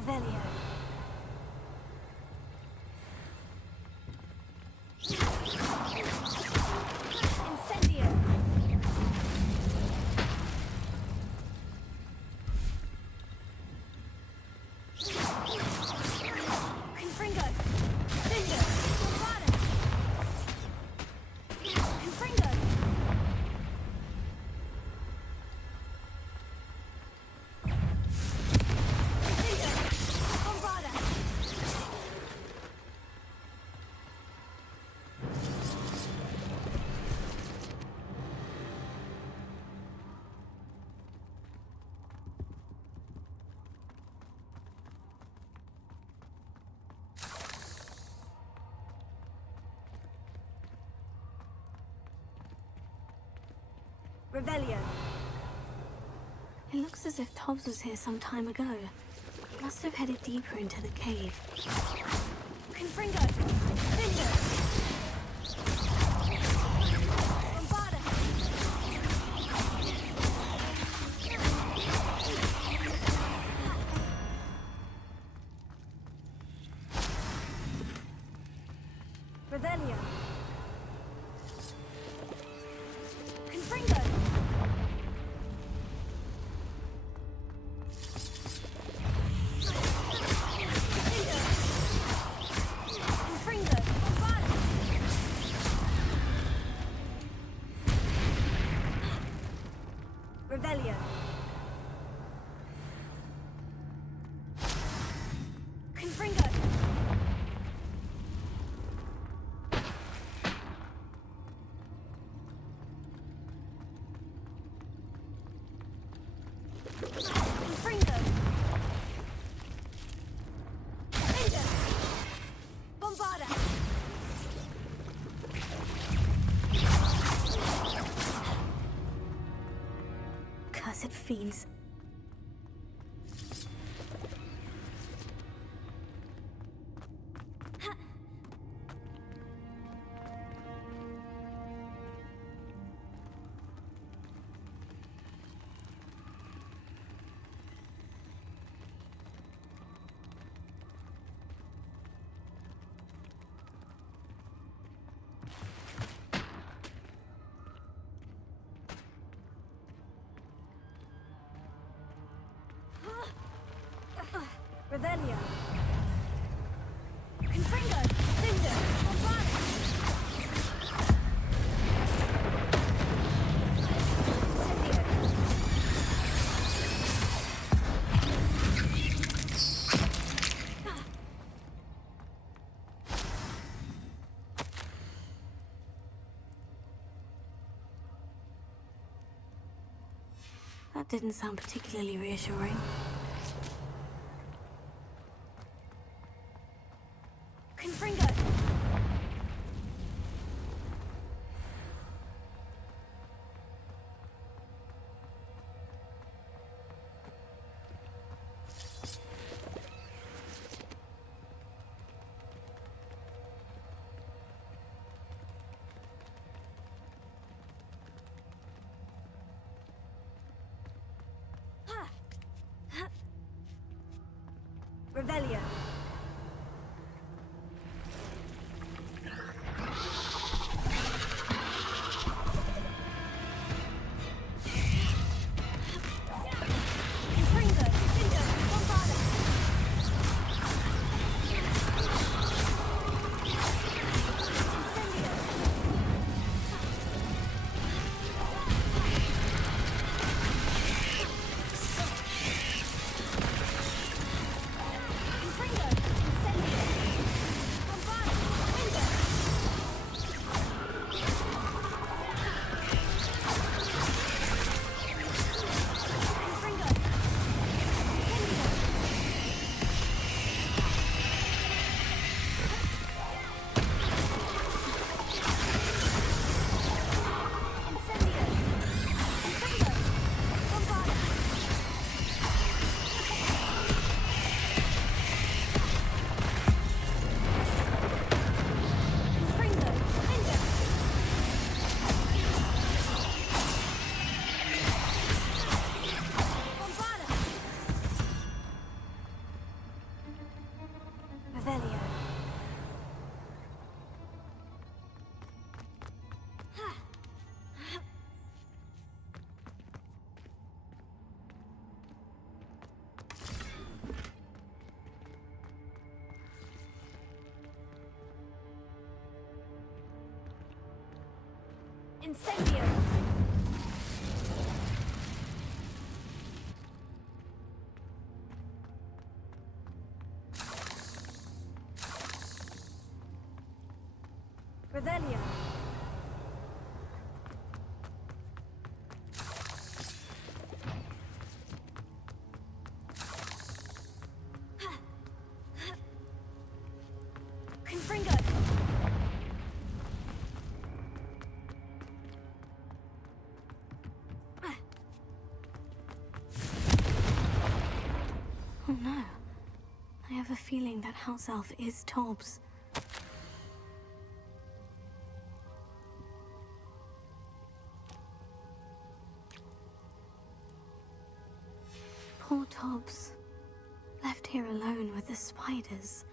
Revelio. Incendio. Confringo. Finger. Bombada. Confringo. Revelio. It looks as if Tobbs was here some time ago. Must have headed deeper into the cave. Confringo! Finger! Bombada! Revelio. Confringo! Confringo! Bombada! Revelio. accursed fiends. Revelio. Confringo. Cinder. Bombardment. That didn't sound particularly reassuring. Confringo! Revelio. Incendio! Revelio. Confringo. Oh no. I have a feeling that house elf is Tobbs. Poor Tobbs. Left here alone with the spiders.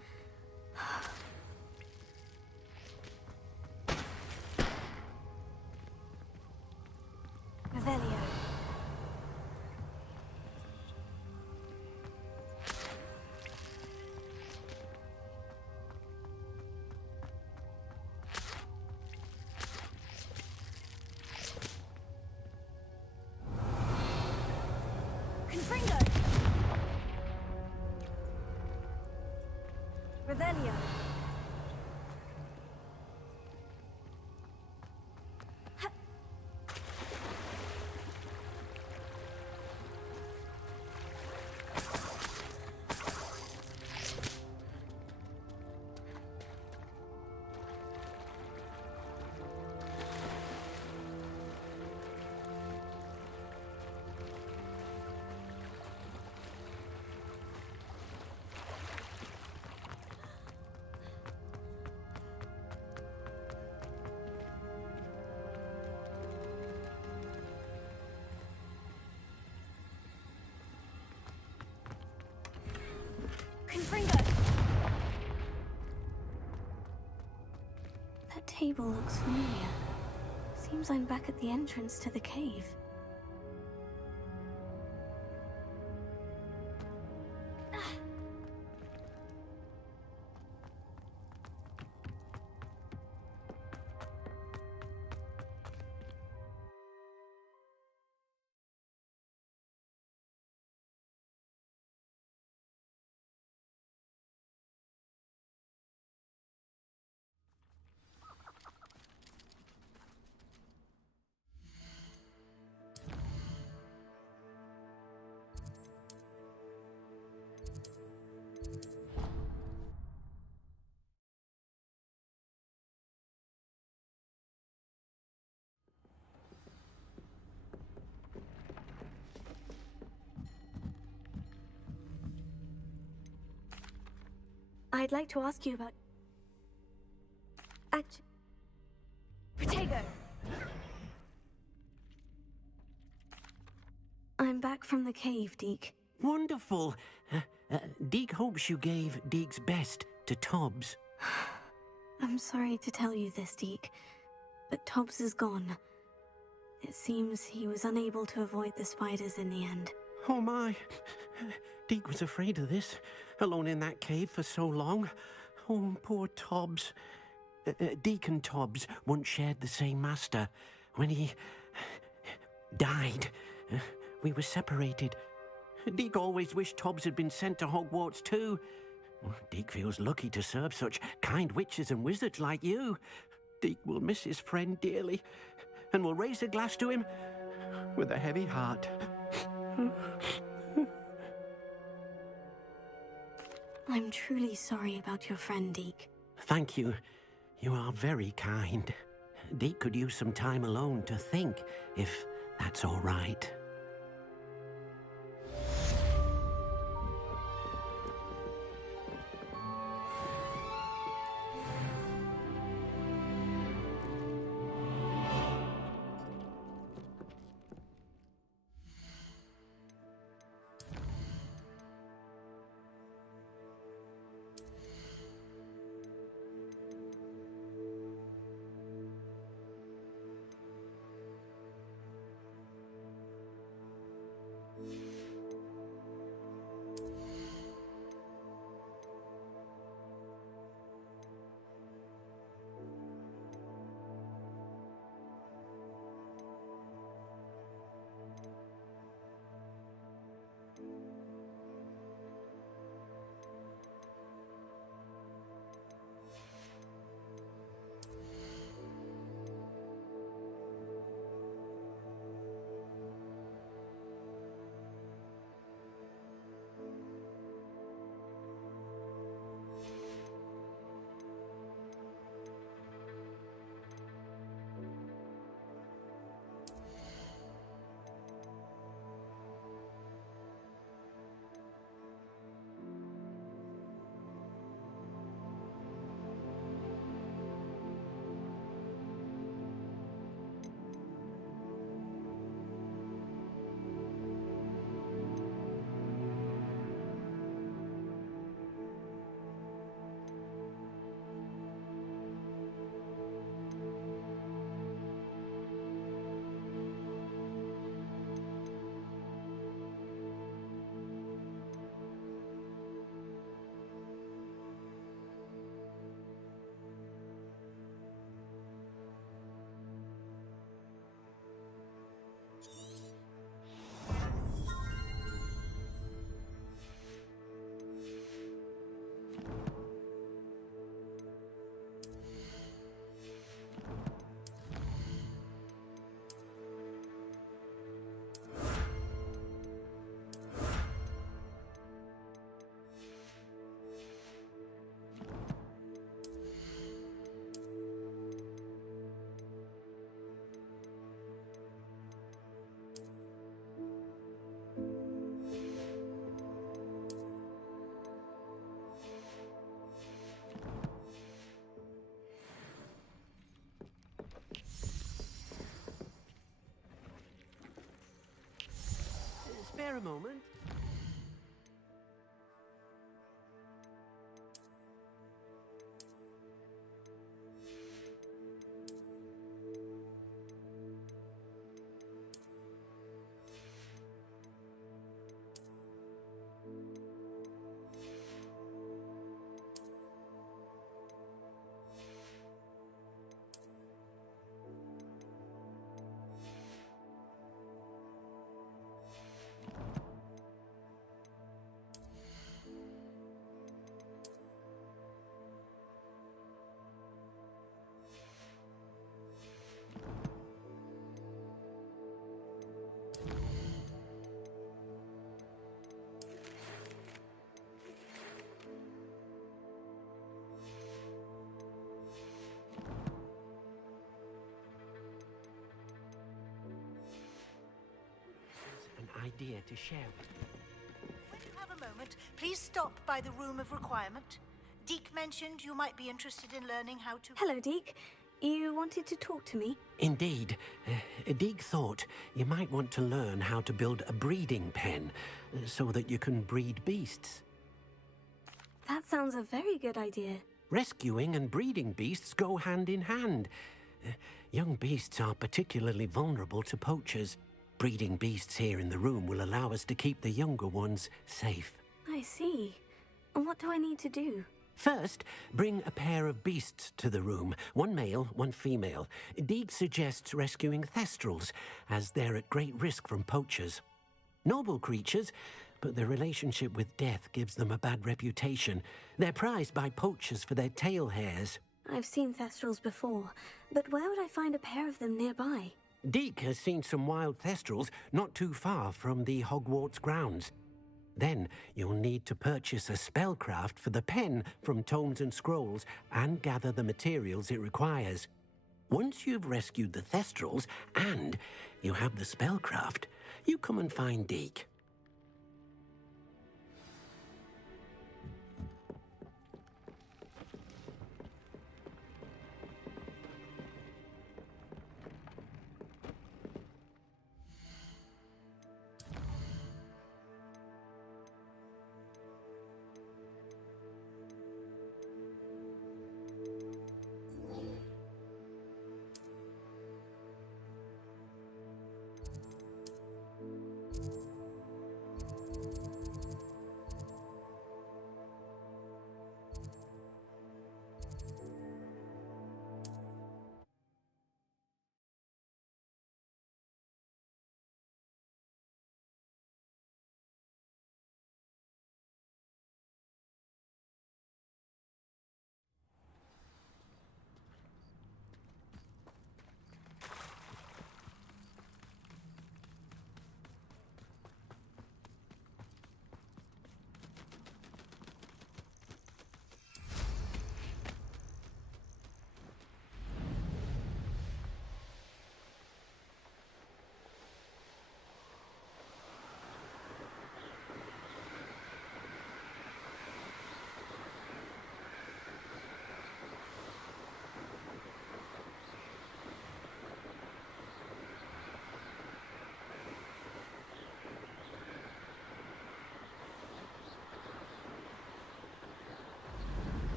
Revelio. Confringo. Revelio. table looks familiar. Seems I'm back at the entrance to the cave. I'd like to ask you about... Protego! I'm back from the cave, Deke. Wonderful. Deke hopes you gave Deke's best to Tobbs. I'm sorry to tell you this, Deke, but Tobbs is gone. It seems he was unable to avoid the spiders in the end. Oh my. Deke was afraid of this, alone in that cave for so long. Oh, poor Tobbs. Deke and Tobbs once shared the same master. When he died, we were separated. Deke always wished Tobbs had been sent to Hogwarts too. Deke feels lucky to serve such kind witches and wizards like you. Deke will miss his friend dearly, and will raise a glass to him with a heavy heart. I'm truly sorry about your friend, Deke. Thank you. You are very kind. Deke could use some time alone to think, if that's all right. Spare a moment. idea to share with you. When you have a moment, please stop by the Room of Requirement. Deke mentioned you might be interested in learning how to... Hello, Deke. You wanted to talk to me? Indeed. Deke thought you might want to learn how to build a breeding pen so that you can breed beasts. That sounds a very good idea. Rescuing and breeding beasts go hand in hand. Young beasts are particularly vulnerable to poachers. Breeding beasts here in the room will allow us to keep the younger ones safe. I see. And what do I need to do? First, bring a pair of beasts to the room. One male, one female. Deke suggests rescuing thestrals, as they're at great risk from poachers. Noble creatures, but their relationship with death gives them a bad reputation. They're prized by poachers for their tail hairs. I've seen thestrals before, but where would I find a pair of them nearby? Deke has seen some wild thestrals not too far from the Hogwarts grounds. Then you'll need to purchase a spellcraft for the pen from Tomes and Scrolls and gather the materials it requires. Once you've rescued the thestrals and you have the spellcraft, you come and find Deke.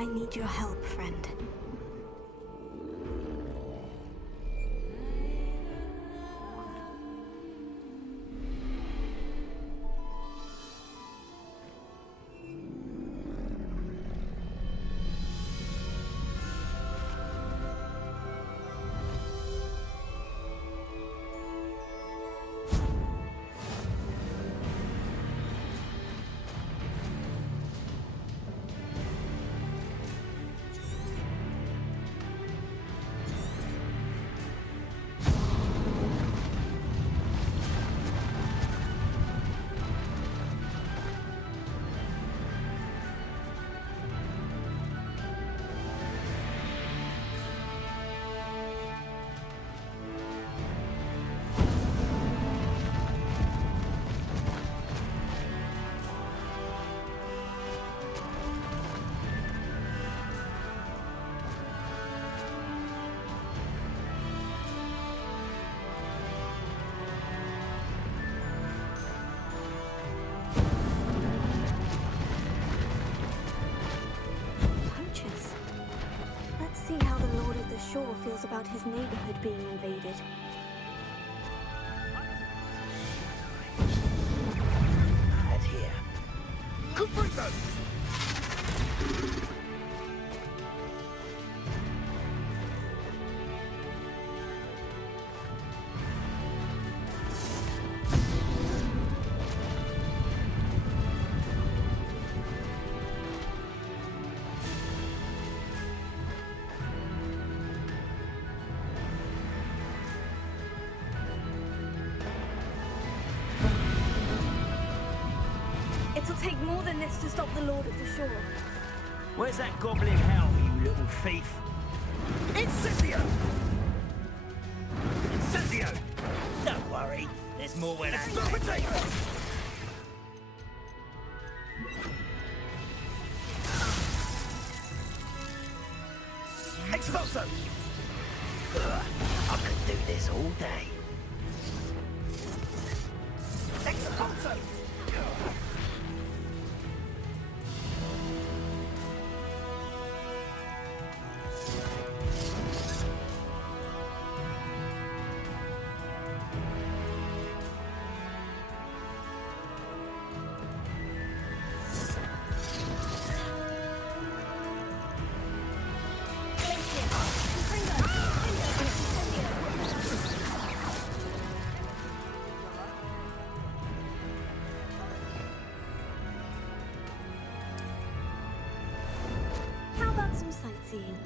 I need your help, friend. See how the Lord of the Shore feels about his neighborhood being invaded. Right here. Confringo! It'll take more than this to stop the Lord of the Shore. Where's that goblin hell, you little thief? Incendio! Incendio! Don't worry, there's more when I... Expulso! I could do this all day. Expulso! How about some sightseeing?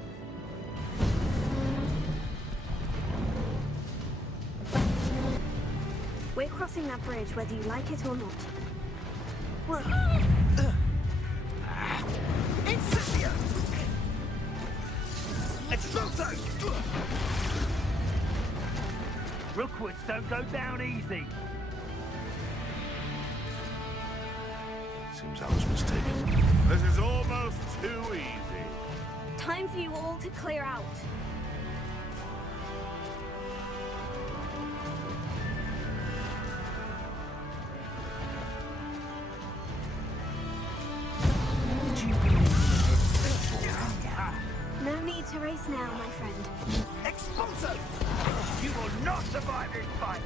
We're crossing that bridge whether you like it or not. Incendio! Expulso! Rookwoods don't go down easy. Seems I was mistaken. This is almost too easy. Time for you all to clear out. No need to race now, my friend. Expulso! You will not survive this fight!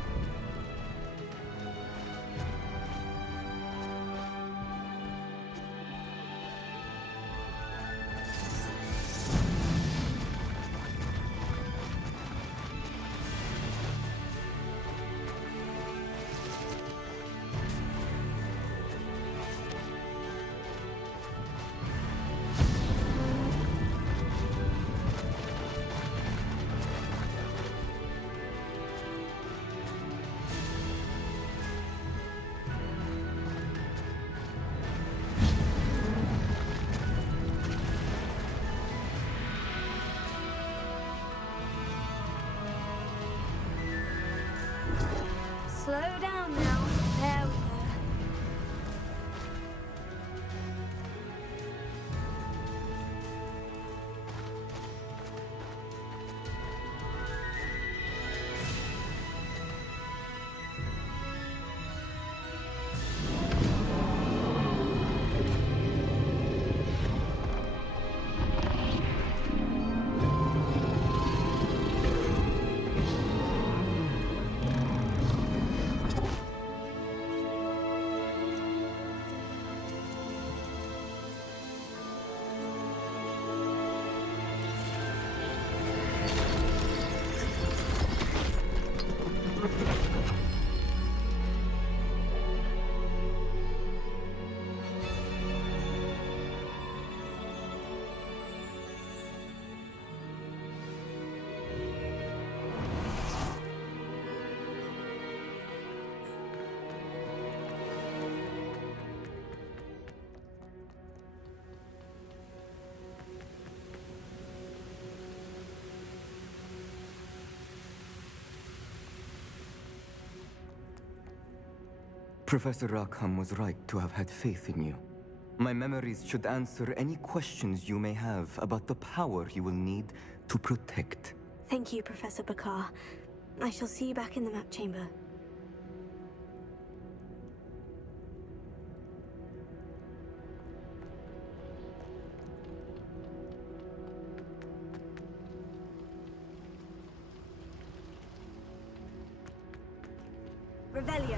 Slow down now. There we go. Professor Rackham was right to have had faith in you. My memories should answer any questions you may have about the power you will need to protect. Thank you, Professor Bakar. I shall see you back in the map chamber. Revelio.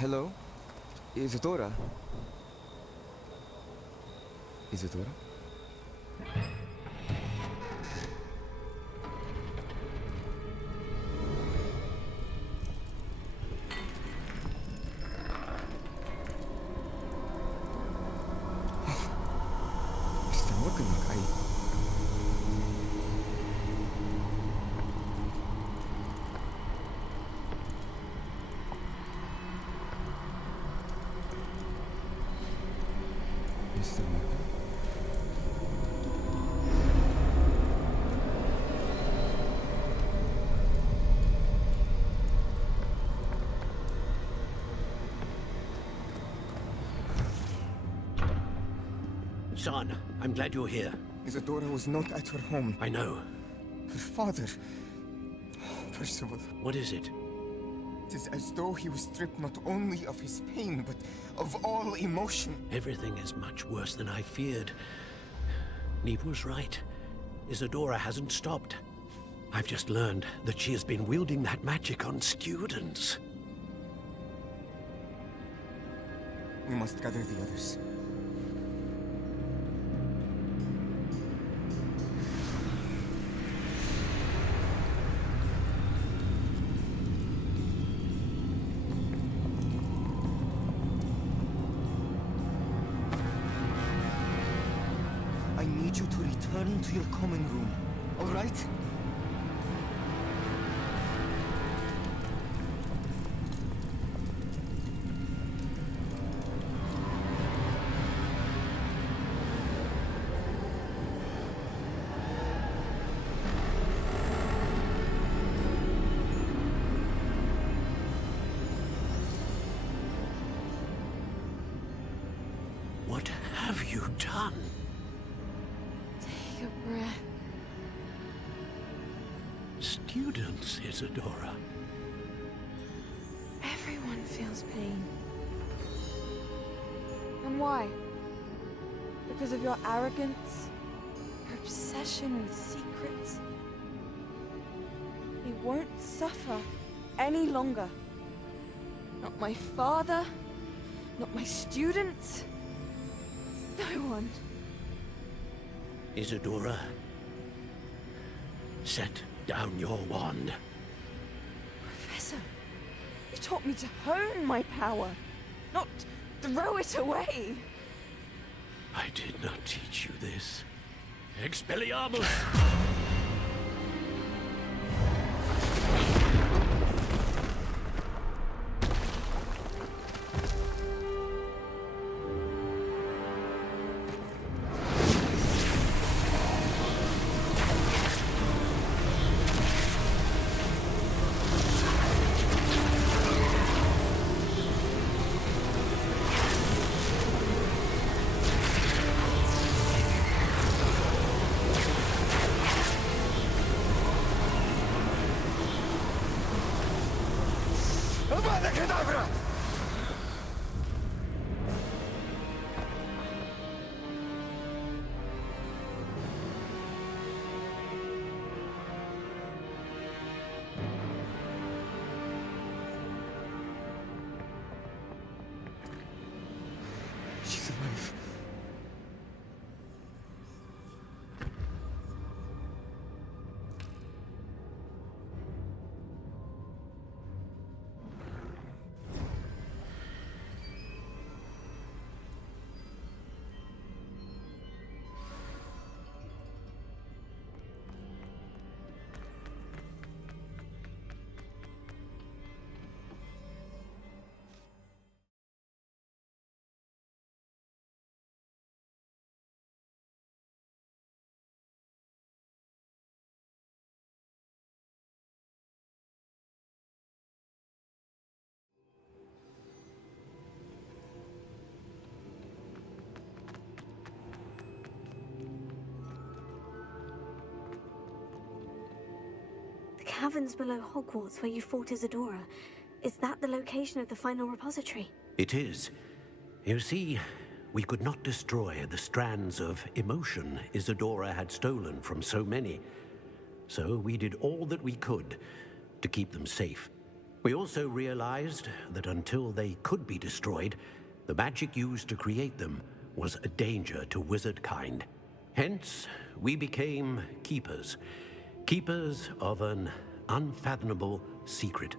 Hello? Isadora? Isadora? Está looking like Mr. Morgan? Son, I'm glad you're here. Isadora was not at her home. I know. Her father... Percival. What is it? It is as though he was stripped not only of his pain, but of all emotion. Everything is much worse than I feared. Neve was right. Isadora hasn't stopped. I've just learned that she has been wielding that magic on students. We must gather the others. I need you to return to your common room, all right? What have you done? Take a breath. Students, Isadora. Everyone feels pain. And why? Because of your arrogance? Your obsession with secrets? He won't suffer any longer. Not my father, not my students, no one. Isadora, set down your wand. Professor, you taught me to hone my power, not throw it away. I did not teach you this. Expelliarmus! caverns below Hogwarts where you fought Isadora. Is that the location of the final repository? It is. You see, we could not destroy the strands of emotion Isadora had stolen from so many. So we did all that we could to keep them safe. We also realized that until they could be destroyed, the magic used to create them was a danger to wizard kind. Hence, we became keepers. Keepers of an unfathomable secret.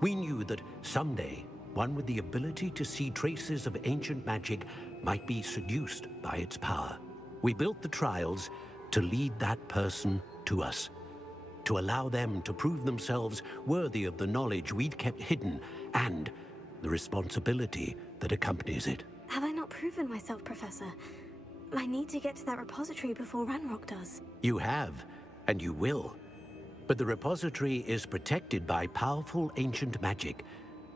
We knew that someday, one with the ability to see traces of ancient magic might be seduced by its power. We built the trials to lead that person to us, to allow them to prove themselves worthy of the knowledge we'd kept hidden and the responsibility that accompanies it. Have I not proven myself, Professor? I need to get to that repository before Ranrock does. You have, and you will. But the repository is protected by powerful ancient magic.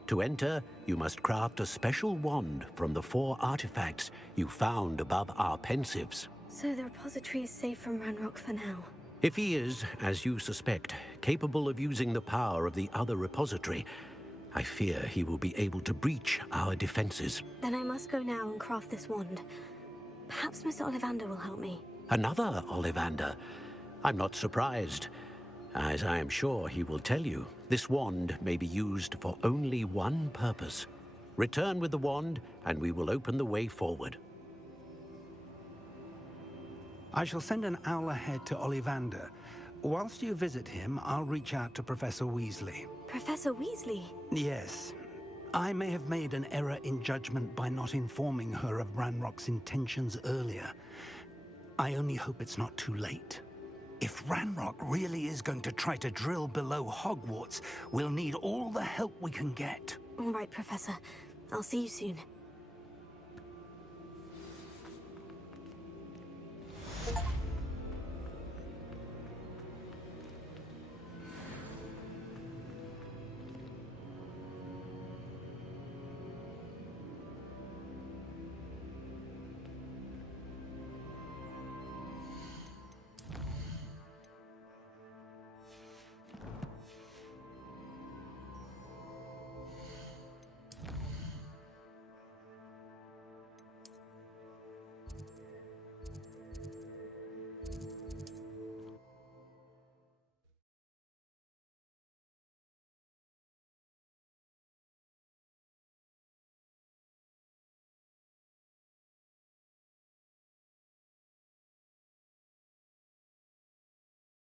To enter, you must craft a special wand from the 4 artifacts you found above our pensives. So the repository is safe from Ranrock for now. If he is, as you suspect, capable of using the power of the other repository, I fear he will be able to breach our defenses. Then I must go now and craft this wand. Perhaps Mr. Ollivander will help me. Another Ollivander? I'm not surprised. As I am sure he will tell you, this wand may be used for only one purpose. Return with the wand, and we will open the way forward. I shall send an owl ahead to Ollivander. Whilst you visit him, I'll reach out to Professor Weasley. Professor Weasley? Yes. I may have made an error in judgment by not informing her of Ranrock's intentions earlier. I only hope it's not too late. If Ranrock really is going to try to drill below Hogwarts, we'll need all the help we can get. All right, Professor. I'll see you soon.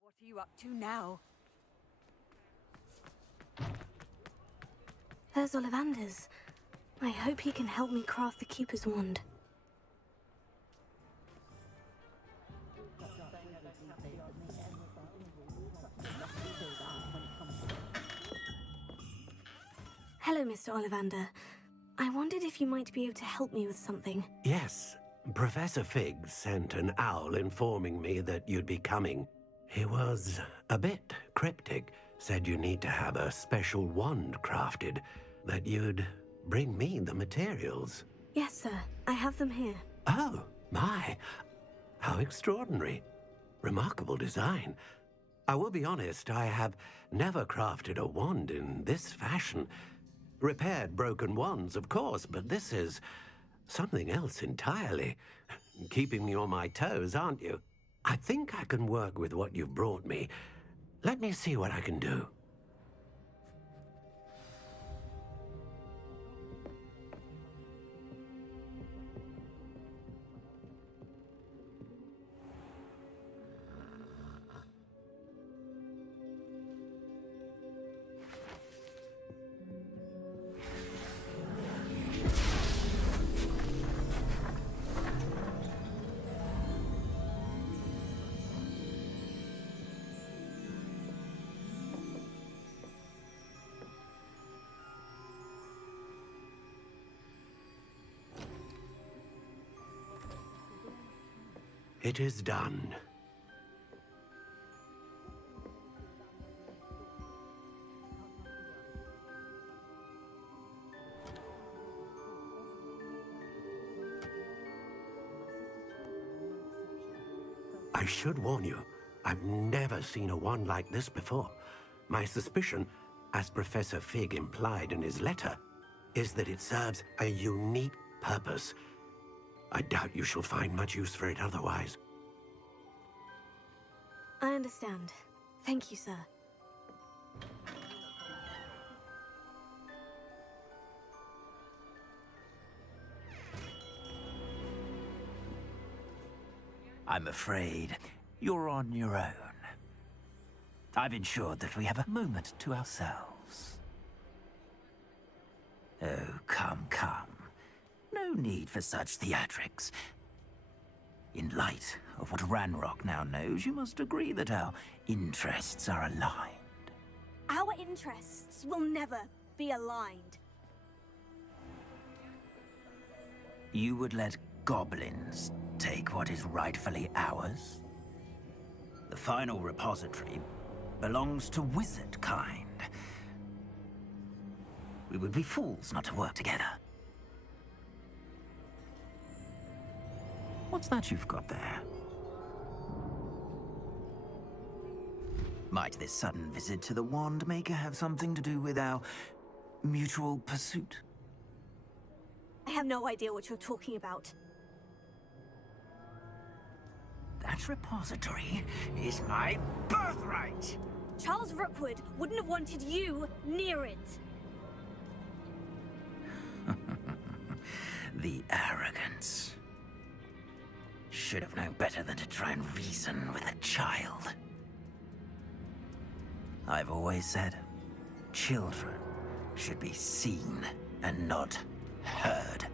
What are you up to now? There's Ollivander's. I hope he can help me craft the Keeper's wand. Hello, Mr. Ollivander. I wondered if you might be able to help me with something. Yes, Professor Fig sent an owl informing me that you'd be coming. He was a bit cryptic, said you need to have a special wand crafted, that you'd bring me the materials. Yes, sir. I have them here. Oh, my. How extraordinary. Remarkable design. I will be honest, I have never crafted a wand in this fashion. Repaired broken wands, of course, but this is something else entirely. Keeping me on my toes, aren't you? I think I can work with what you've brought me. Let me see what I can do. It is done. I should warn you, I've never seen a wand like this before. My suspicion, as Professor Fig implied in his letter, is that it serves a unique purpose. I doubt you shall find much use for it otherwise. I understand. Thank you, sir. I'm afraid you're on your own. I've ensured that we have a moment to ourselves. Oh, come, come. No need for such theatrics. In light of what Ranrock now knows, you must agree that our interests are aligned. Our interests will never be aligned. You would let goblins take what is rightfully ours? The final repository belongs to wizard kind. We would be fools not to work together. What's that you've got there? Might this sudden visit to the Wand Maker have something to do with our mutual pursuit? I have no idea what you're talking about. That repository is my birthright! Charles Rookwood wouldn't have wanted you near it. The arrogance. Should have known better than to try and reason with a child. I've always said, children should be seen and not heard.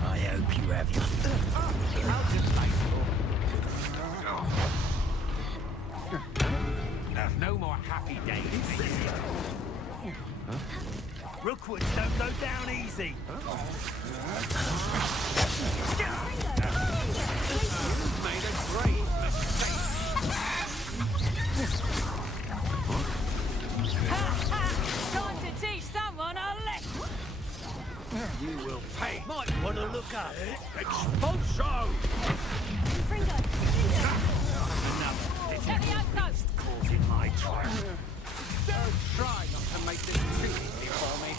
I hope you have your... How delightful. No more happy days for you. Rookwoods don't go down easy. You've made a great mistake. Time to teach someone a lesson. You will pay. Might want to look up. Expulso! Levioso! Caught in my trap. Don't try not to make this too easy for me.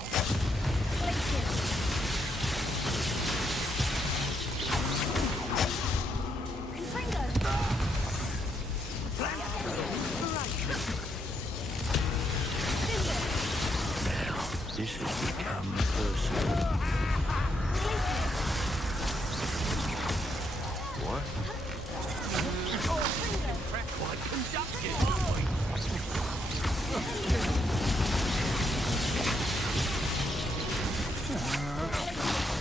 This has become personal. What? Quite conducted.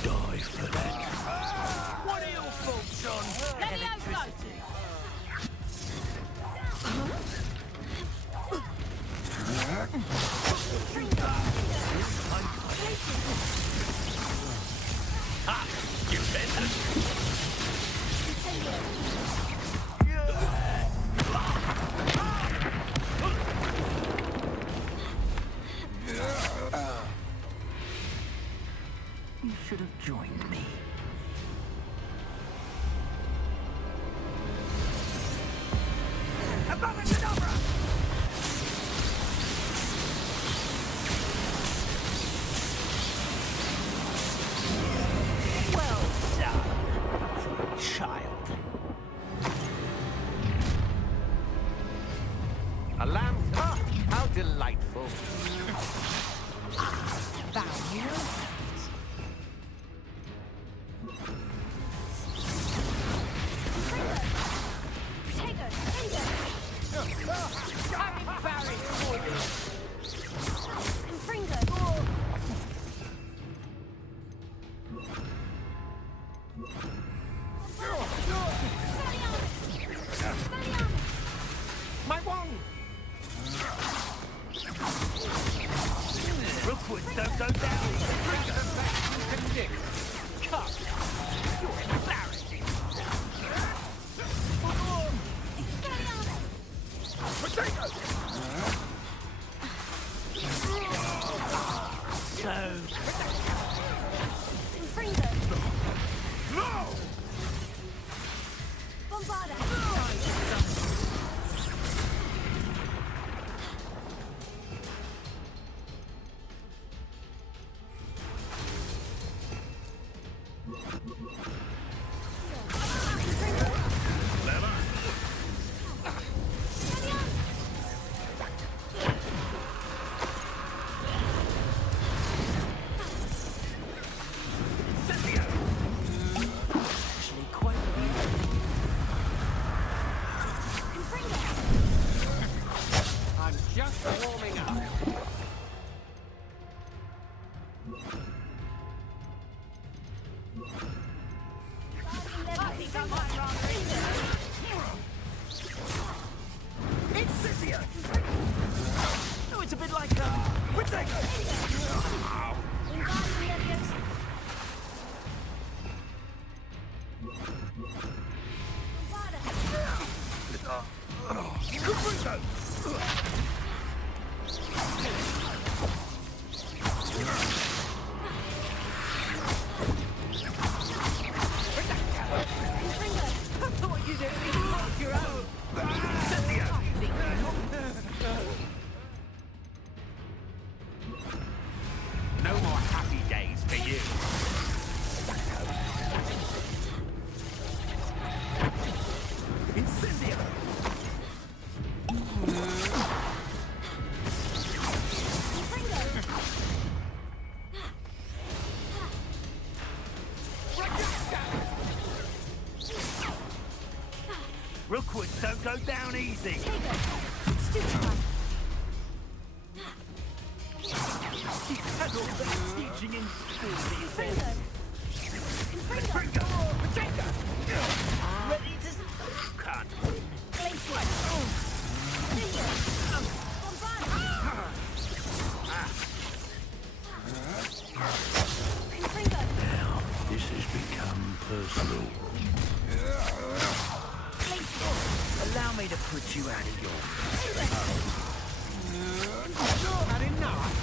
Die for that. What are your thoughts on electricity? Ha! You better. You should have joined me. Abracadabra! Well done for a child. A lamp? Ah, how delightful. Rookwoods don't go down. Bring the best you can do. Come. You're embarrassing. Potato! So... Confringo! No! Bombarda! I'm just warming up. It's Scythia! Oh, it's a bit like, Potato! No more happy days for you. Incendio! Rookwoods don't go down easy. She's had all that teaching in school these days. Potato! Ready to... Can't. Now, this has become personal. Allow me to put you out of your... Had enough?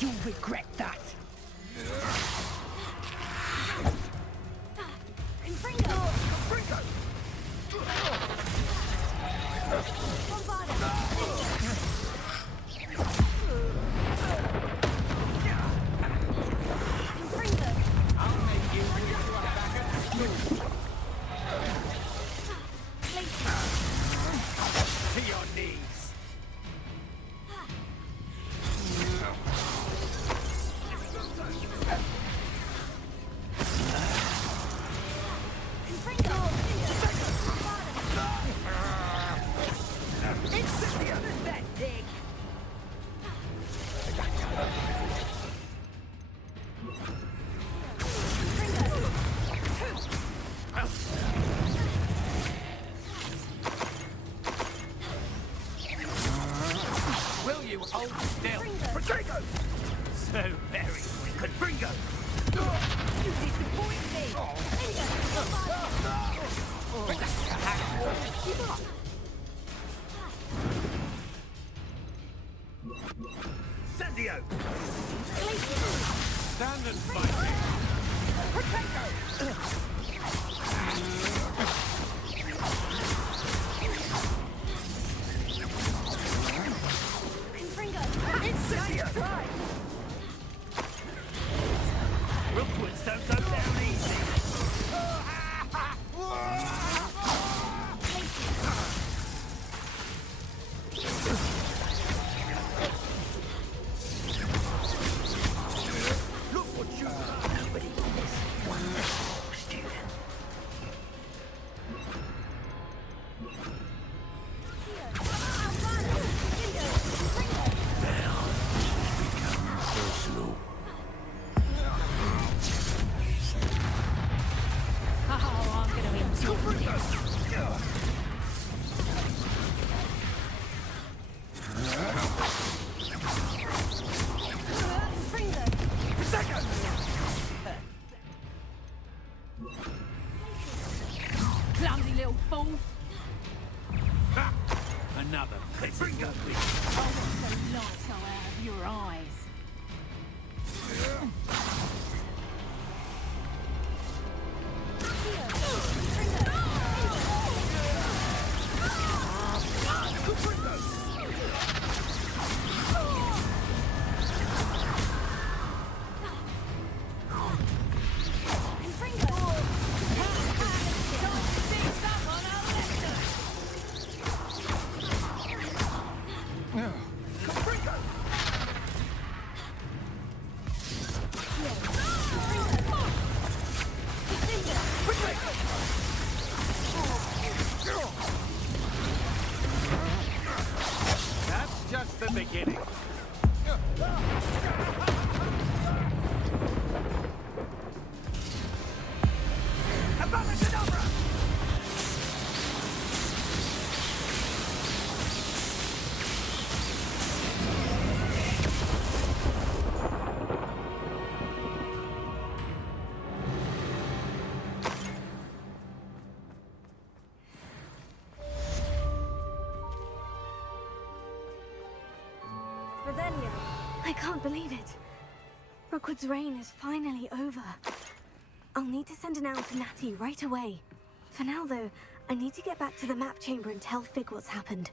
You'll regret that. To your knees. That dig. Will you hold still? Potato! So very quick. Confringo! You disappoint me. Sandio! Stand and fight me! Potato! It's Scythia! Rookwoods don't go down easy. Look what you... Nobody will miss one more student. can't believe it. Rookwood's reign is finally over. I'll need to send an owl to Natty right away. For now, though, I need to get back to the map chamber and tell Fig what's happened.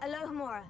Alohomora.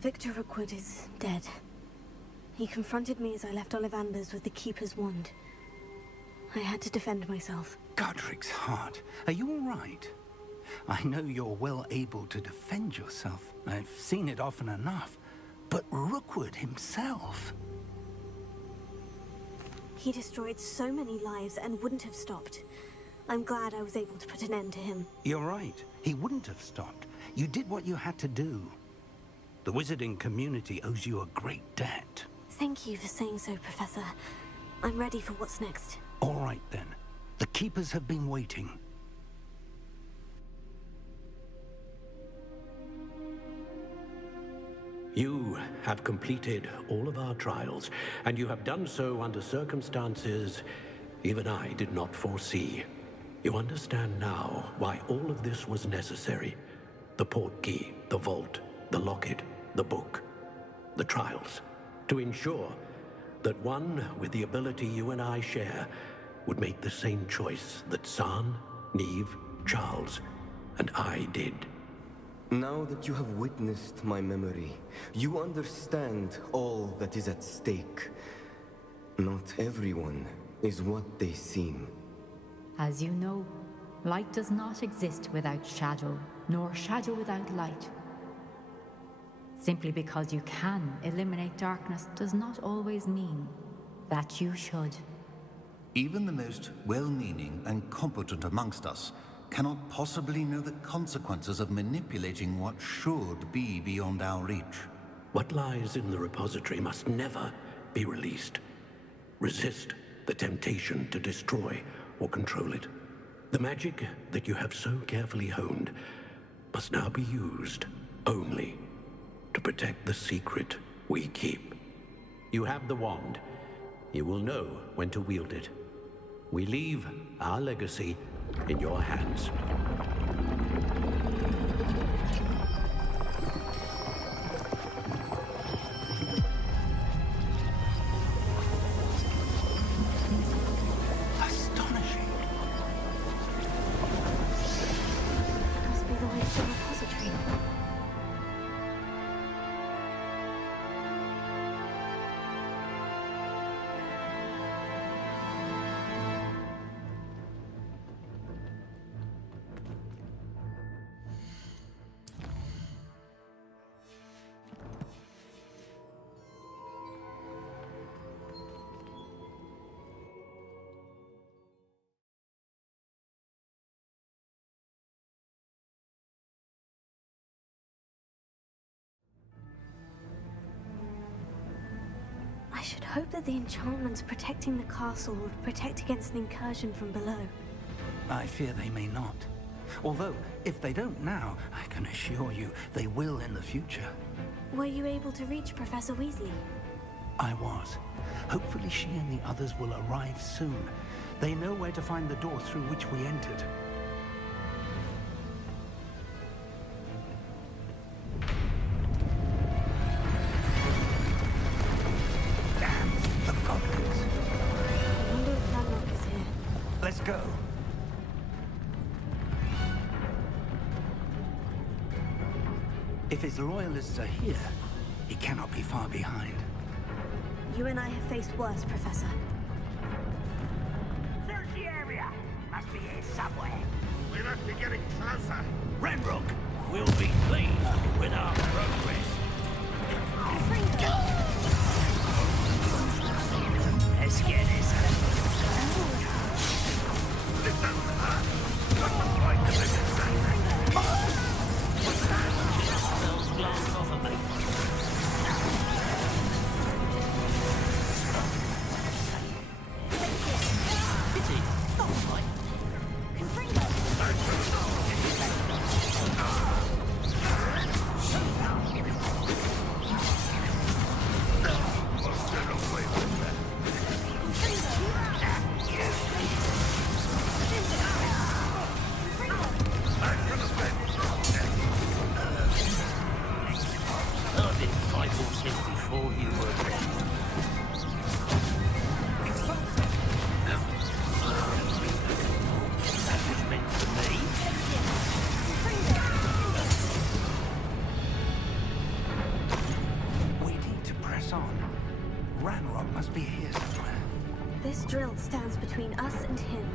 Victor Rookwood is dead. He confronted me as I left Ollivanders with the Keeper's wand. I had to defend myself. Godric's heart, are you all right? I know you're well able to defend yourself. I've seen it often enough. But Rookwood himself... He destroyed so many lives and wouldn't have stopped. I'm glad I was able to put an end to him. You're right. He wouldn't have stopped. You did what you had to do. The wizarding community owes you a great debt. Thank you for saying so, Professor. I'm ready for what's next. All right, then. The Keepers have been waiting. You have completed all of our trials, and you have done so under circumstances even I did not foresee. You understand now why all of this was necessary. The portkey, the vault, the locket, the book, the trials, to ensure that one with the ability you and I share would make the same choice that San, Neve, Charles, and I did. Now that you have witnessed my memory, you understand all that is at stake. Not everyone is what they seem. As you know, light does not exist without shadow, nor shadow without light. Simply because you can eliminate darkness does not always mean that you should. Even the most well-meaning and competent amongst us cannot possibly know the consequences of manipulating what should be beyond our reach. What lies in the repository must never be released. Resist the temptation to destroy or control it. The magic that you have so carefully honed must now be used only to protect the secret we keep. You have the wand. You will know when to wield it. We leave our legacy in your hands. Astonishing. Must be the way to the repository. I should hope that the enchantments protecting the castle will protect against an incursion from below. I fear they may not. Although, if they don't now, I can assure you they will in the future. Were you able to reach Professor Weasley? I was. Hopefully she and the others will arrive soon. They know where to find the door through which we entered. Damn, the goblins. I wonder if Ranrock is here. Let's go. If his loyalists are here, he cannot be far behind. You and I have faced worse, Professor. Search the area. Must be here somewhere. We must be getting closer. Ranrock will be pleased with our progress. Let's get this. Spells glanced off of me. I did fight horses before you were born. That was meant for me. We need to press on. Ranrock must be here somewhere. This drill stands between us and him.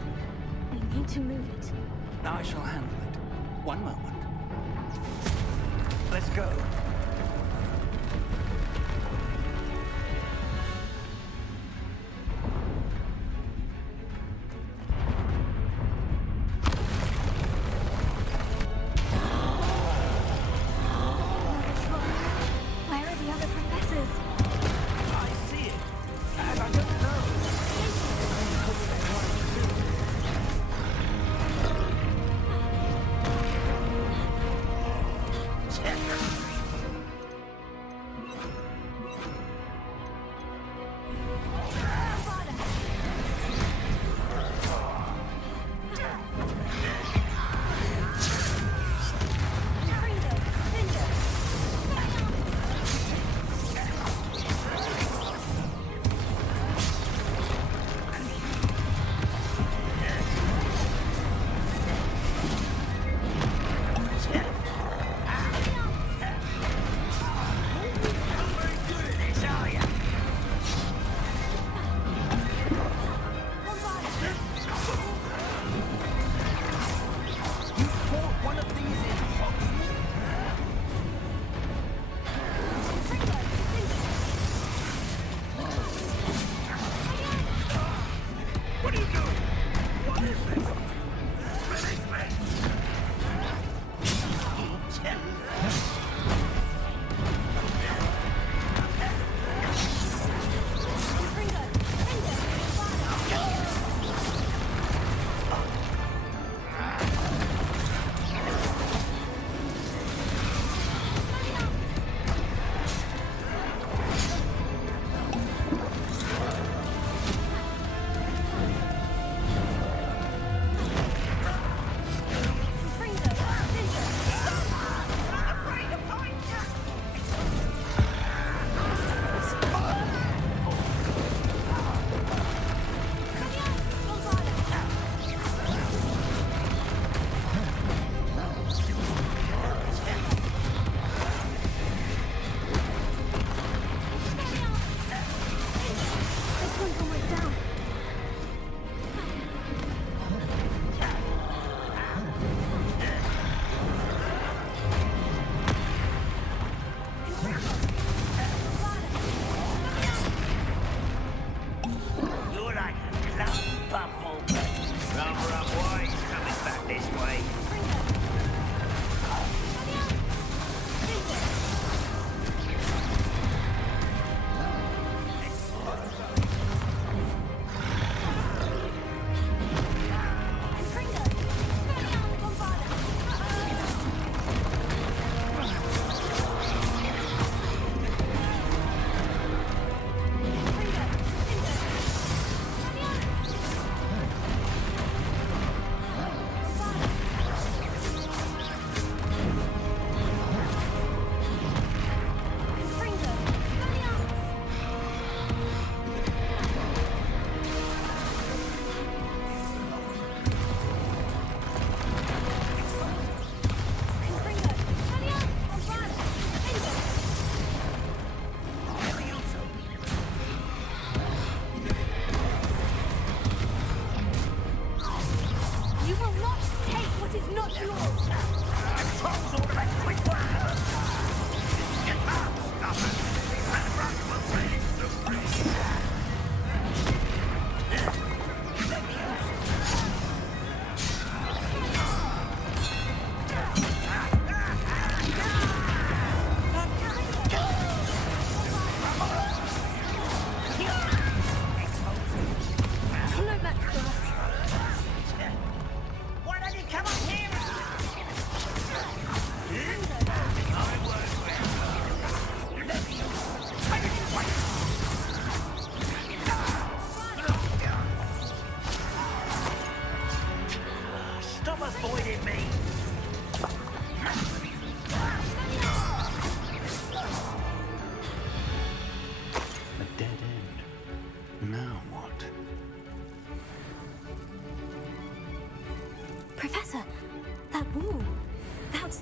We need to move it. I shall handle it. One moment. Let's go. Where are the other professors? I see it, and I don't know.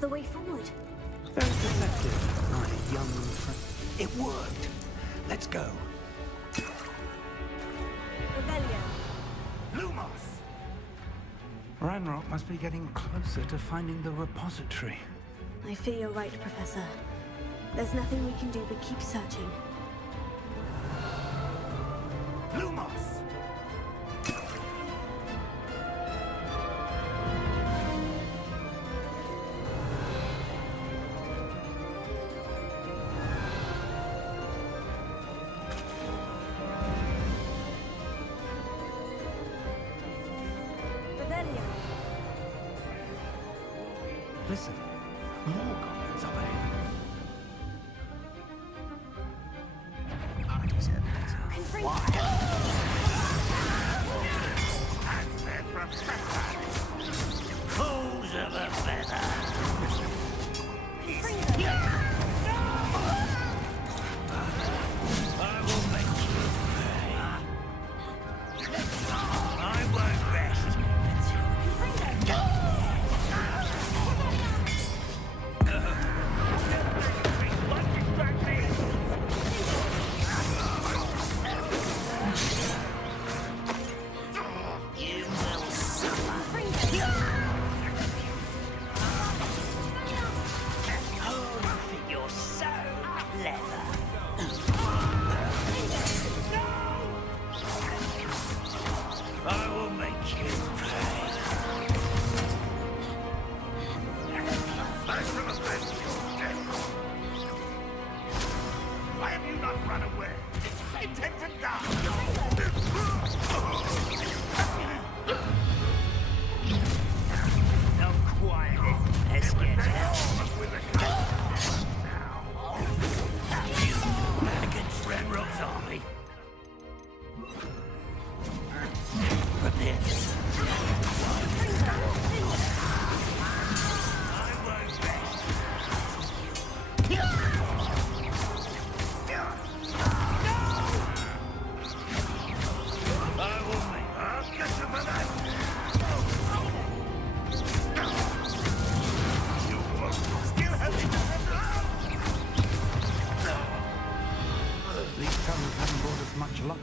the way forward. Very perceptive, my young friend. It worked. Let's go. Revelio. Lumos! Ranrock must be getting closer to finding the repository. I fear you're right, Professor. There's nothing we can do but keep searching. Lumos! Listen, more goblins up ahead. Fools of a feather! I will make you pay. I won't rest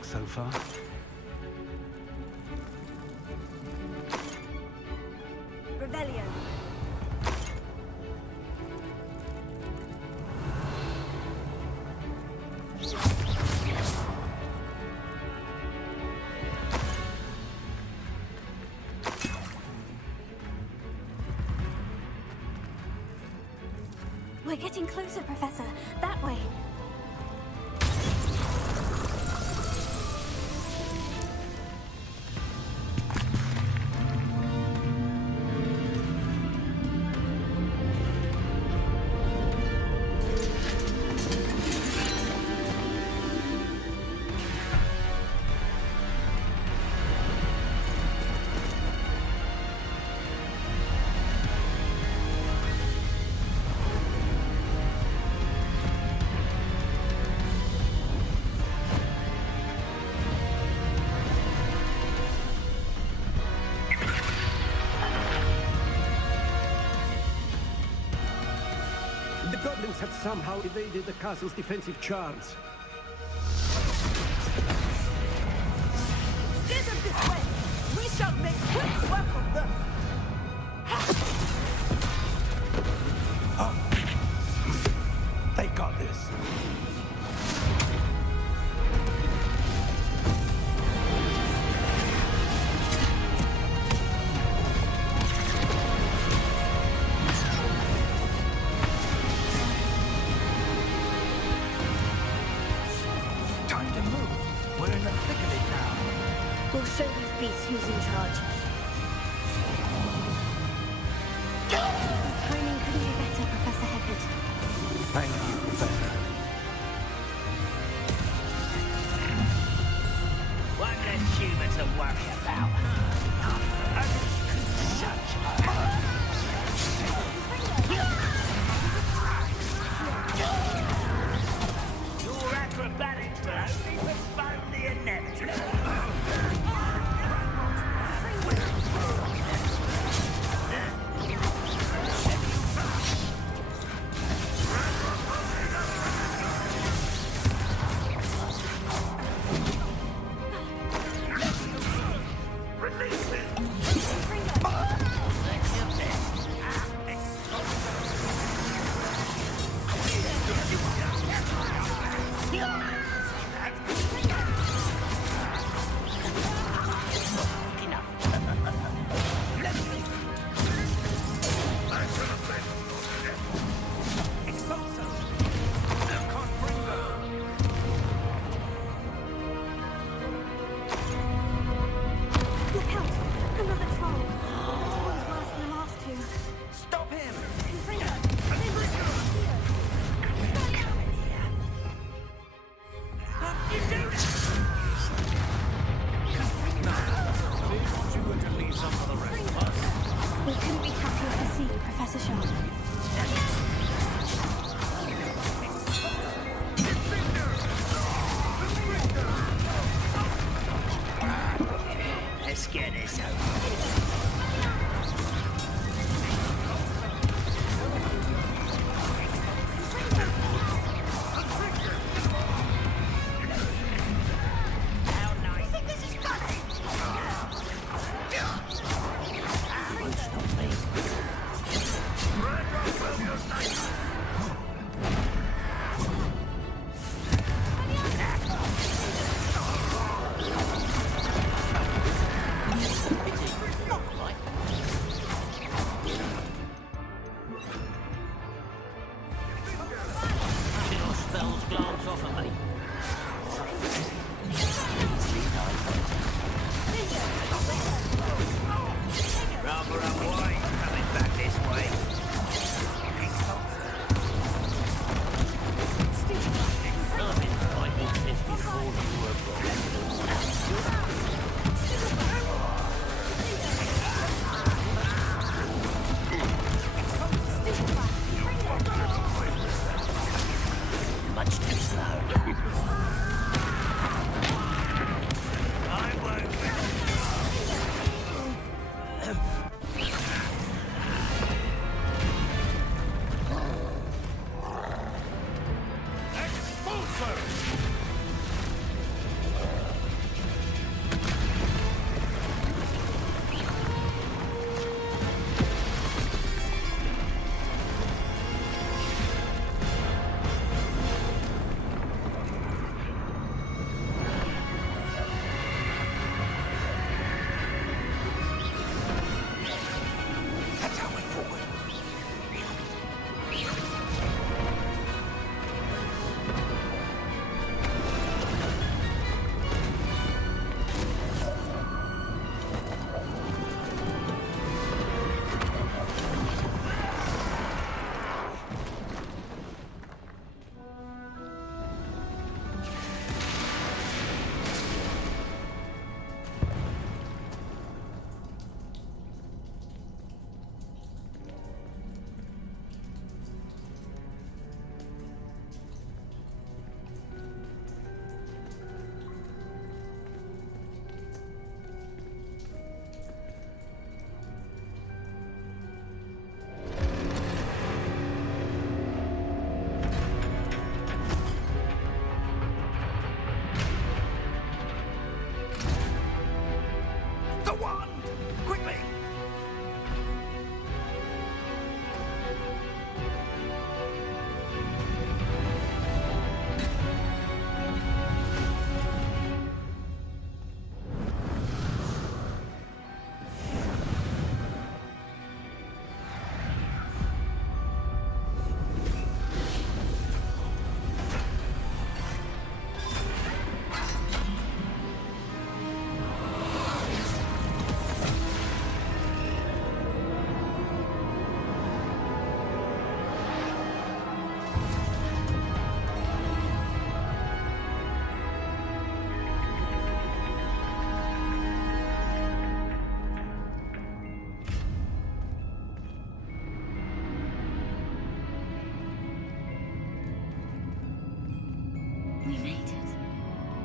So far. Revelio. We're getting closer, Professor. That way. The goblins have somehow evaded the castle's defensive charms. Steer them this way! We shall make quick work of them! They got this. We'll show these beasts who's in charge. Timing couldn't be better, Professor Hecat. Thank you, Professor. One less human to worry about. Your acrobatics will only postpone the inevitable.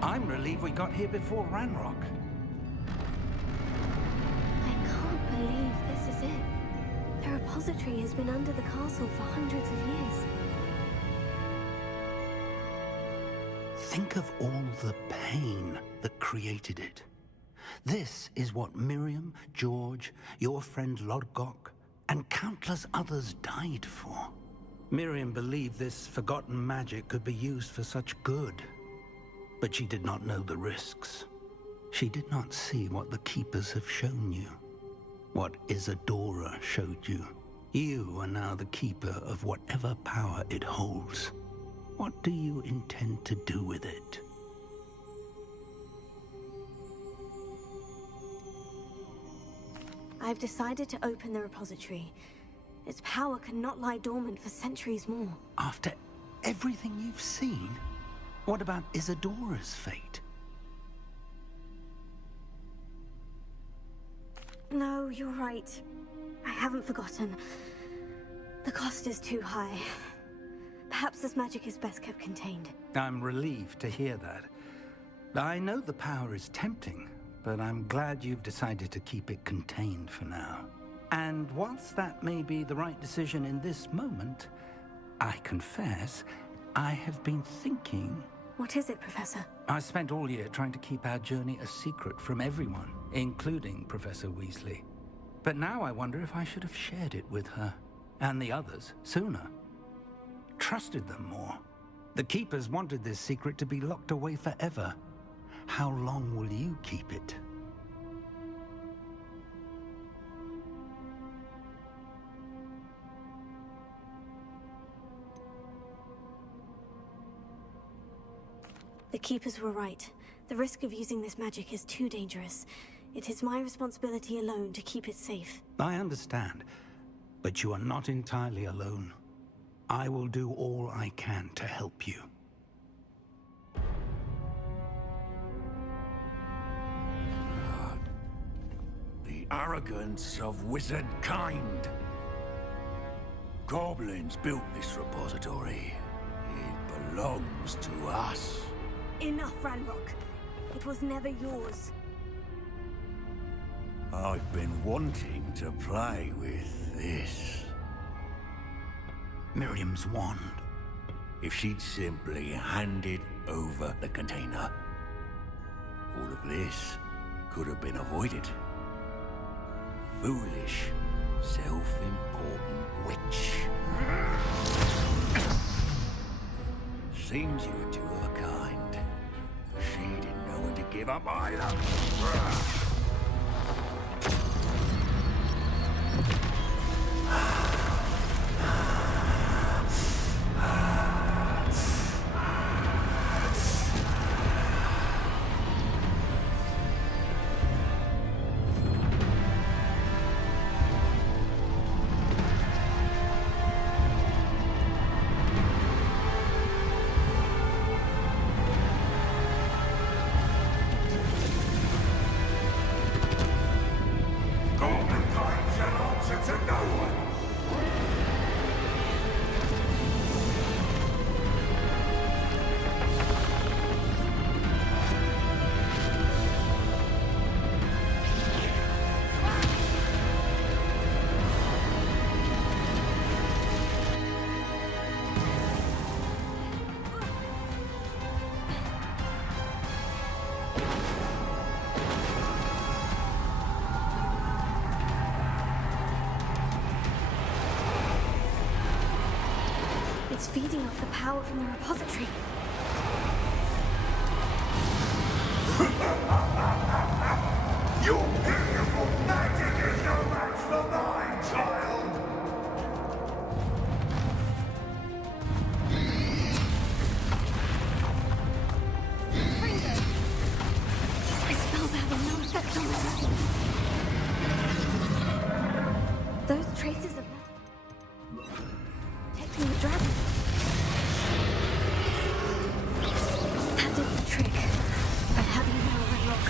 I'm relieved we got here before Ranrock. I can't believe this is it. The repository has been under the castle for hundreds of years. Think of all the pain that created it. This is what Miriam, George, your friend Lodgok, and countless others died for. Miriam believed this forgotten magic could be used for such good. But she did not know the risks. She did not see what the Keepers have shown you. What Isadora showed you. You are now the Keeper of whatever power it holds. What do you intend to do with it? I've decided to open the repository. Its power cannot lie dormant for centuries more. After everything you've seen? What about Isadora's fate? No, you're right. I haven't forgotten. The cost is too high. Perhaps this magic is best kept contained. I'm relieved to hear that. I know the power is tempting, but I'm glad you've decided to keep it contained for now. And whilst that may be the right decision in this moment, I confess, I have been thinking... What is it, Professor? I spent all year trying to keep our journey a secret from everyone, including Professor Weasley. But now I wonder if I should have shared it with her, and the others, sooner. Trusted them more. The Keepers wanted this secret to be locked away forever. How long will you keep it? The Keepers were right. The risk of using this magic is too dangerous. It is my responsibility alone to keep it safe. I understand, but you are not entirely alone. I will do all I can to help you. The arrogance of wizard kind. Goblins built this repository. It belongs to us. Enough, Ranrock. It was never yours. I've been wanting to play with this. Miriam's wand. If she'd simply handed over the container, all of this could have been avoided. Foolish, self-important witch. Seems you were two of a kind. She didn't know when to give up either. It's feeding off the power from the repository. Your beautiful magic is no match for mine, child! My spells are having no effect on the dragon. Those traces of protecting the dragon. That did the trick. But how do you know, Ranrock?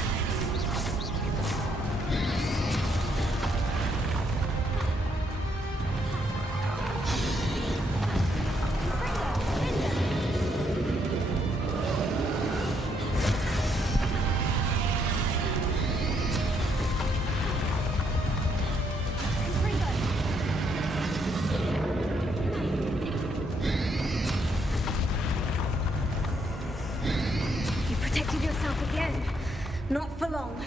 yourself again. Not for long.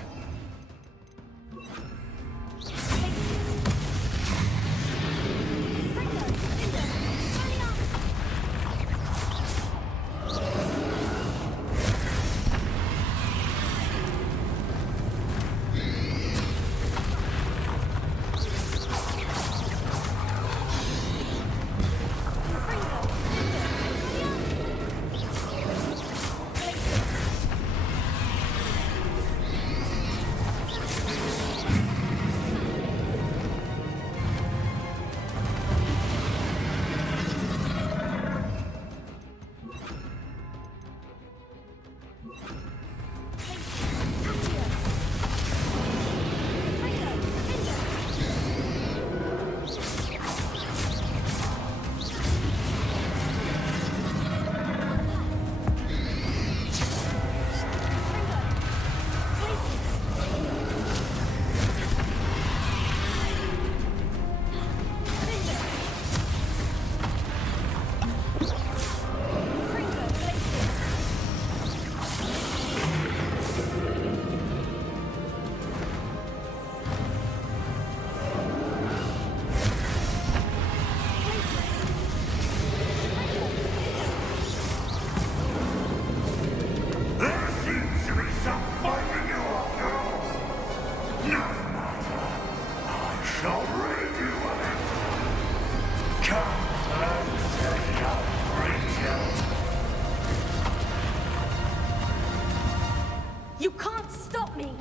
You can't stop me!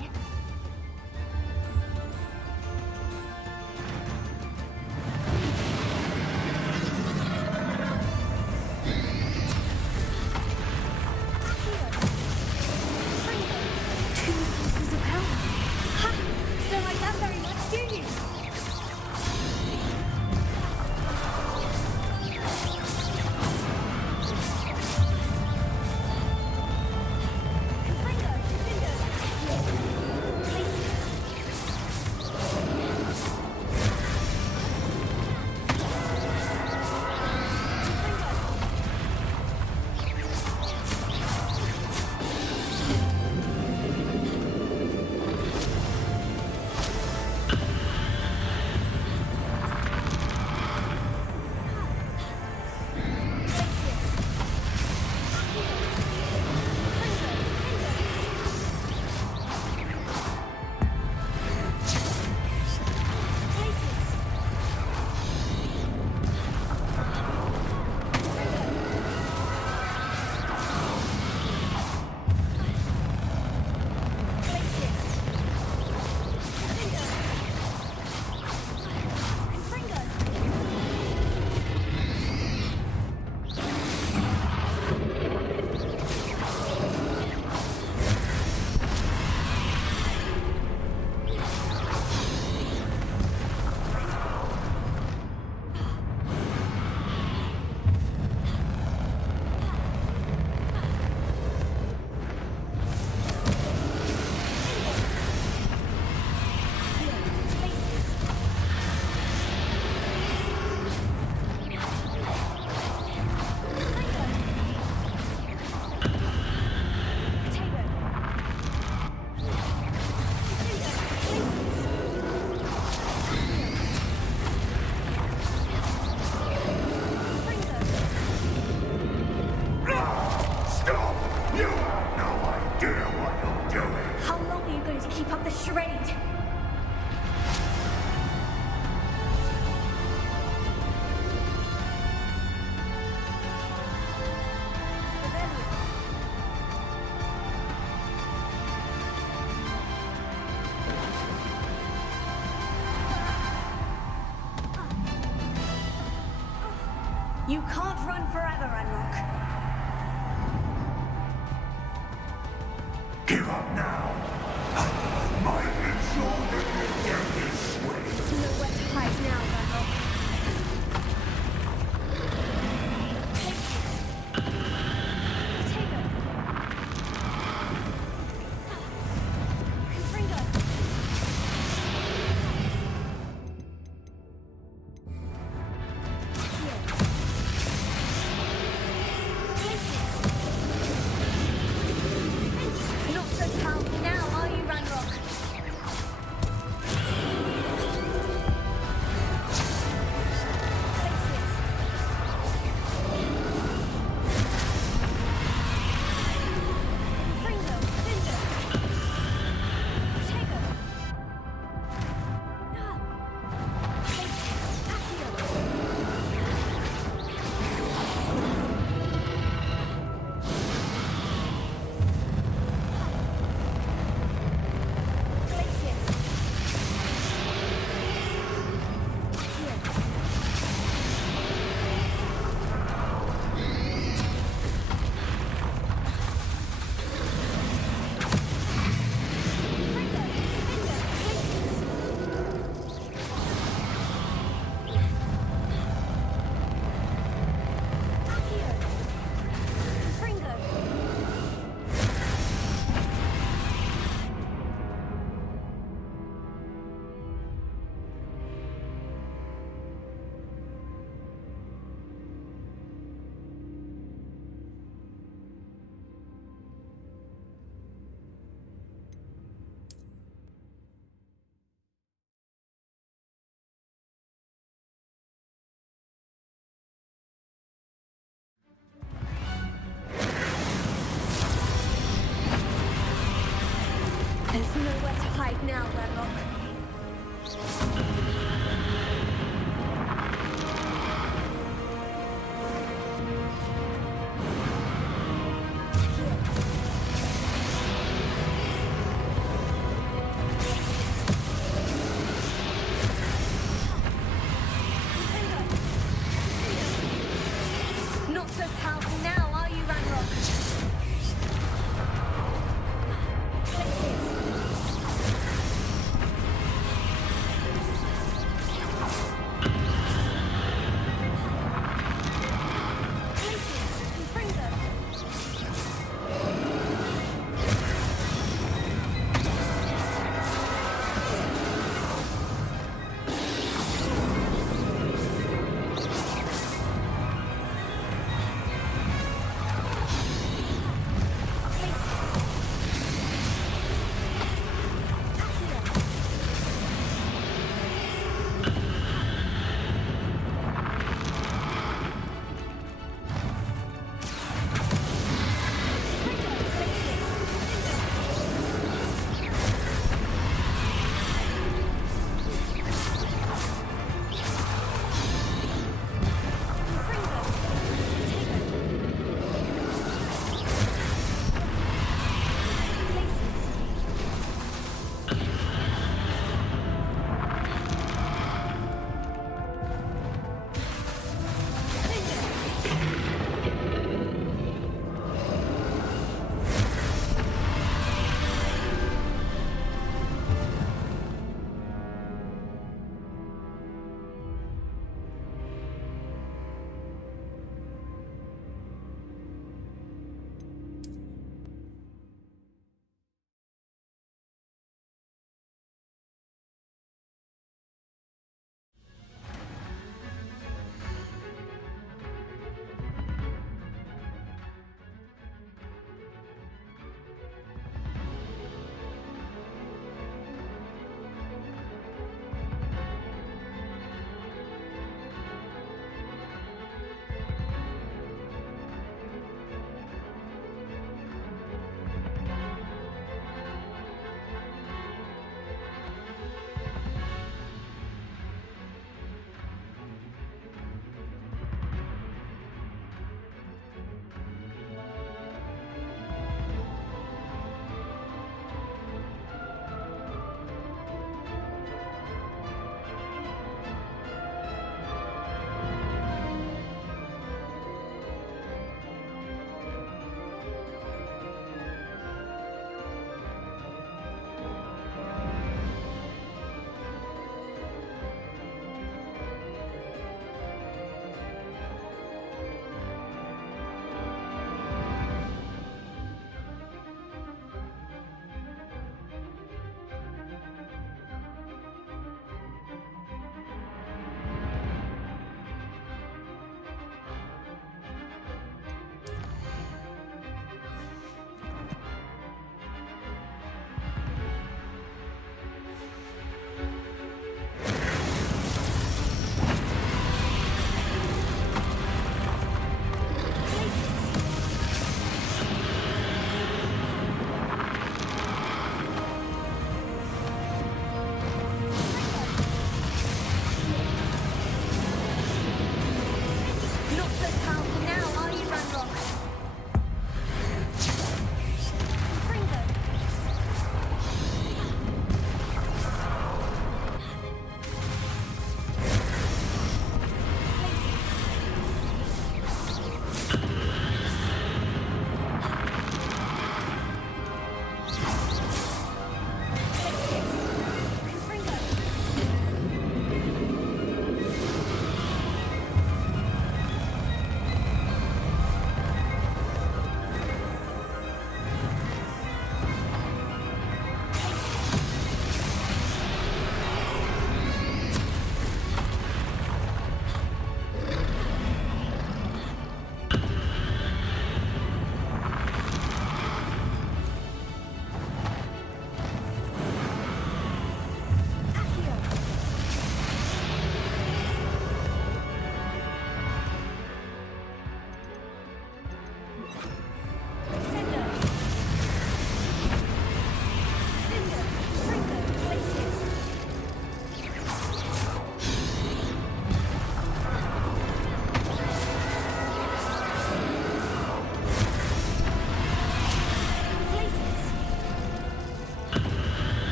You can't run forever, Ranrock. Give up now. I might ensure that your death is swift. Nowhere to hide now, Ranrock. There's nowhere to hide now, Ranrock. Not so powerful now, are you, Ranrock?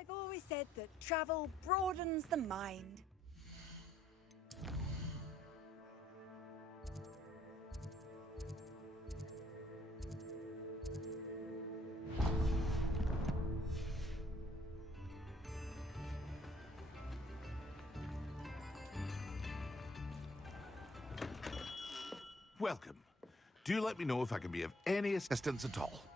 I've always said that travel broadens the mind. Welcome. Do let me know if I can be of any assistance at all.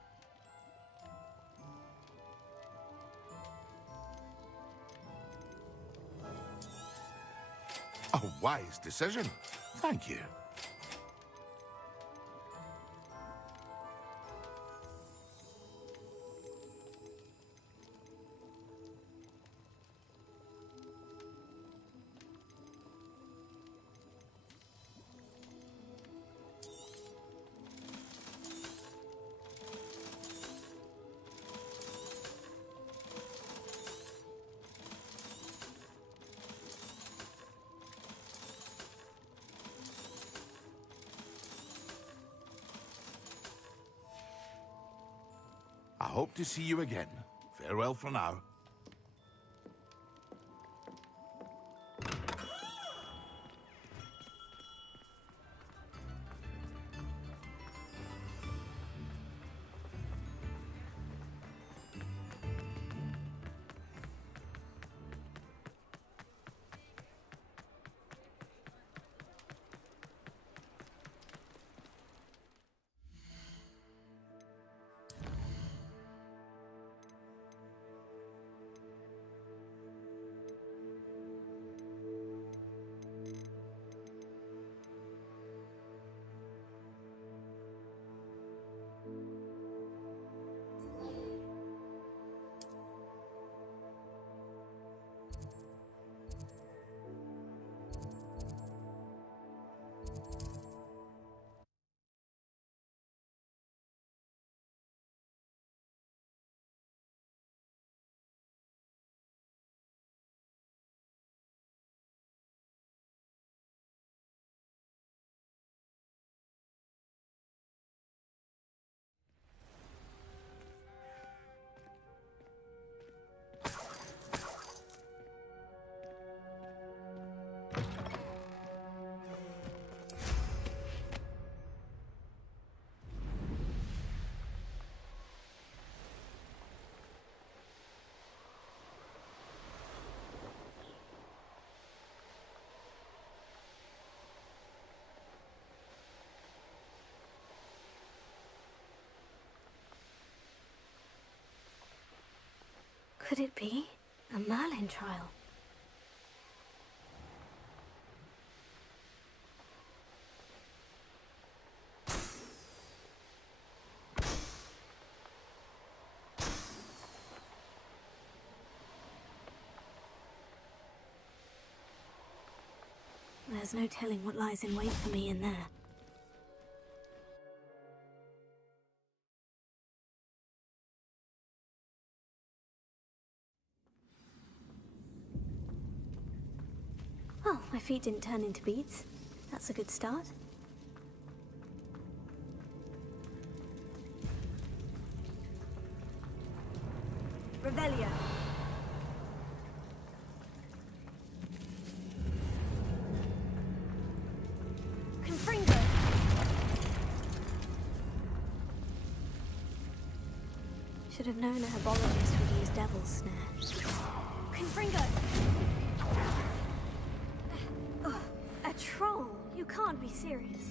A wise decision. Thank you. I hope to see you again. Farewell for now. Could it be a Merlin trial? There's no telling what lies in wait for me in there. Well, my feet didn't turn into beads. That's a good start. Revelio. Confringo. Should have known a herbologist would use Devil's Snare. Confringo! A troll? You can't be serious.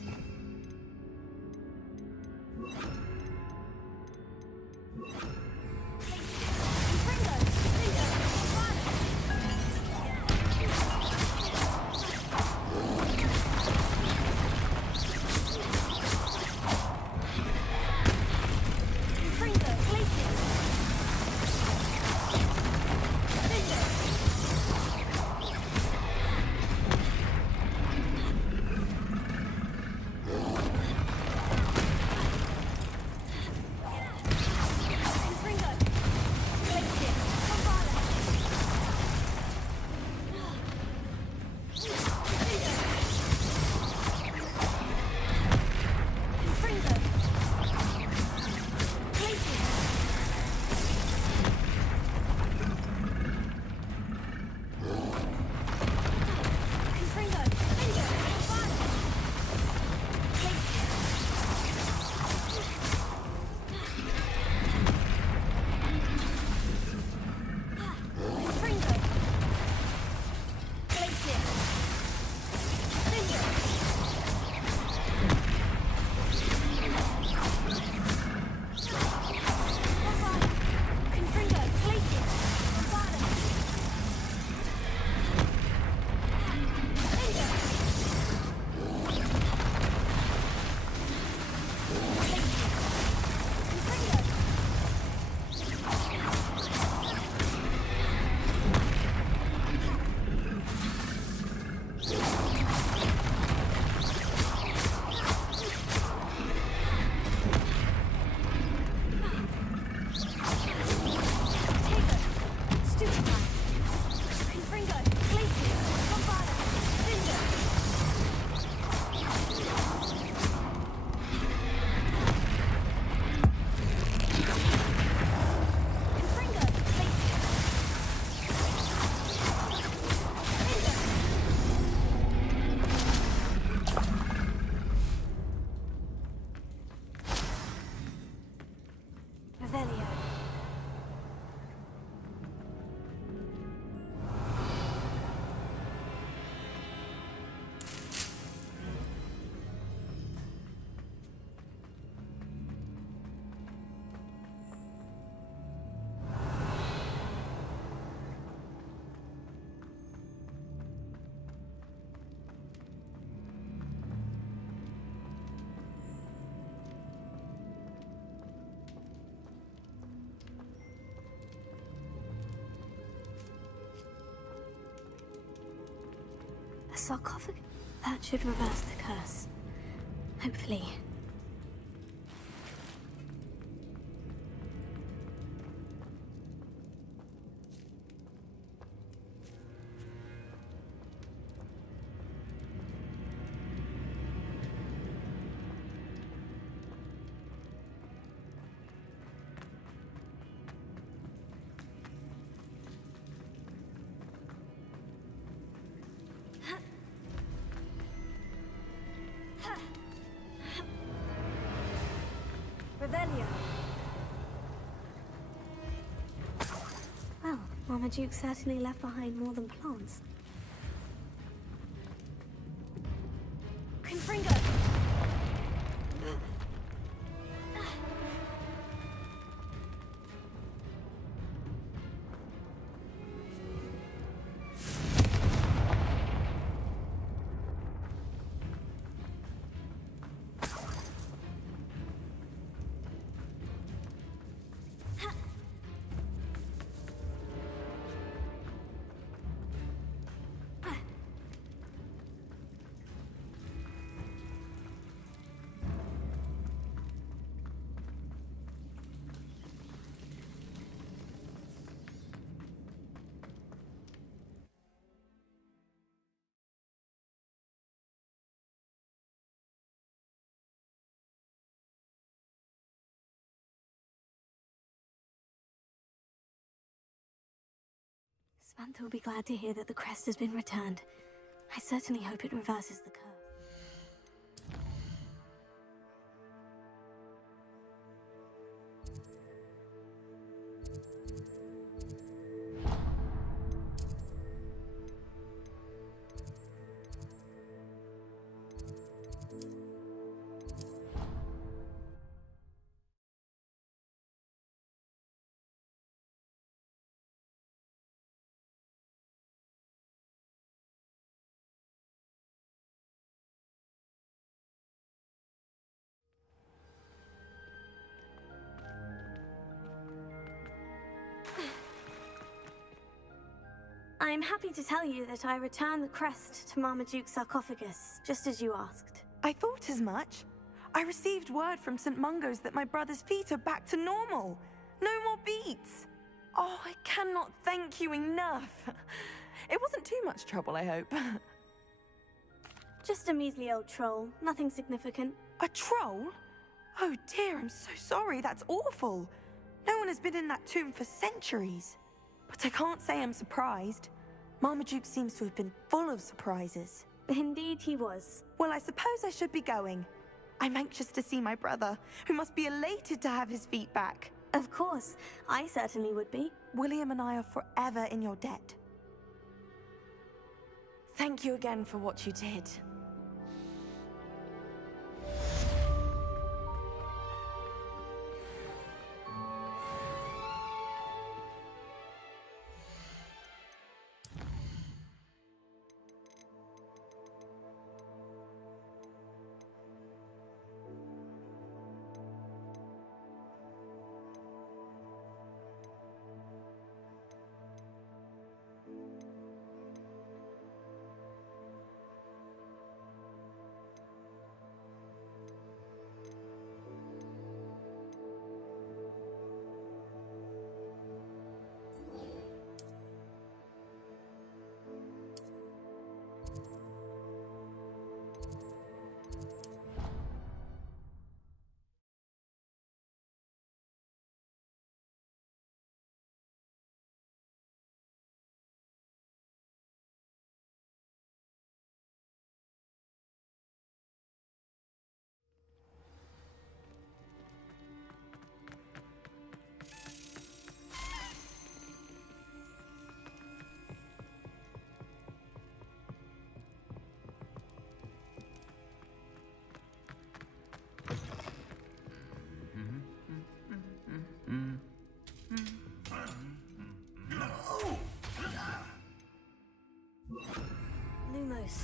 sarcophagus? That should reverse the curse. Hopefully. Revelio. Well, Marmaduke certainly left behind more than plants. Confringo! Svantha will be glad to hear that the crest has been returned. I certainly hope it reverses the curse. I'm happy to tell you that I returned the crest to Marmaduke's sarcophagus, just as you asked. I thought as much. I received word from St. Mungo's that my brother's feet are back to normal. No more beats. Oh, I cannot thank you enough. It wasn't too much trouble, I hope. Just a measly old troll, nothing significant. A troll? Oh dear, I'm so sorry, that's awful. No one has been in that tomb for centuries. But I can't say I'm surprised. Marmaduke seems to have been full of surprises. Indeed he was. Well, I suppose I should be going. I'm anxious to see my brother, who must be elated to have his feet back. Of course, I certainly would be. William and I are forever in your debt. Thank you again for what you did. Lumos.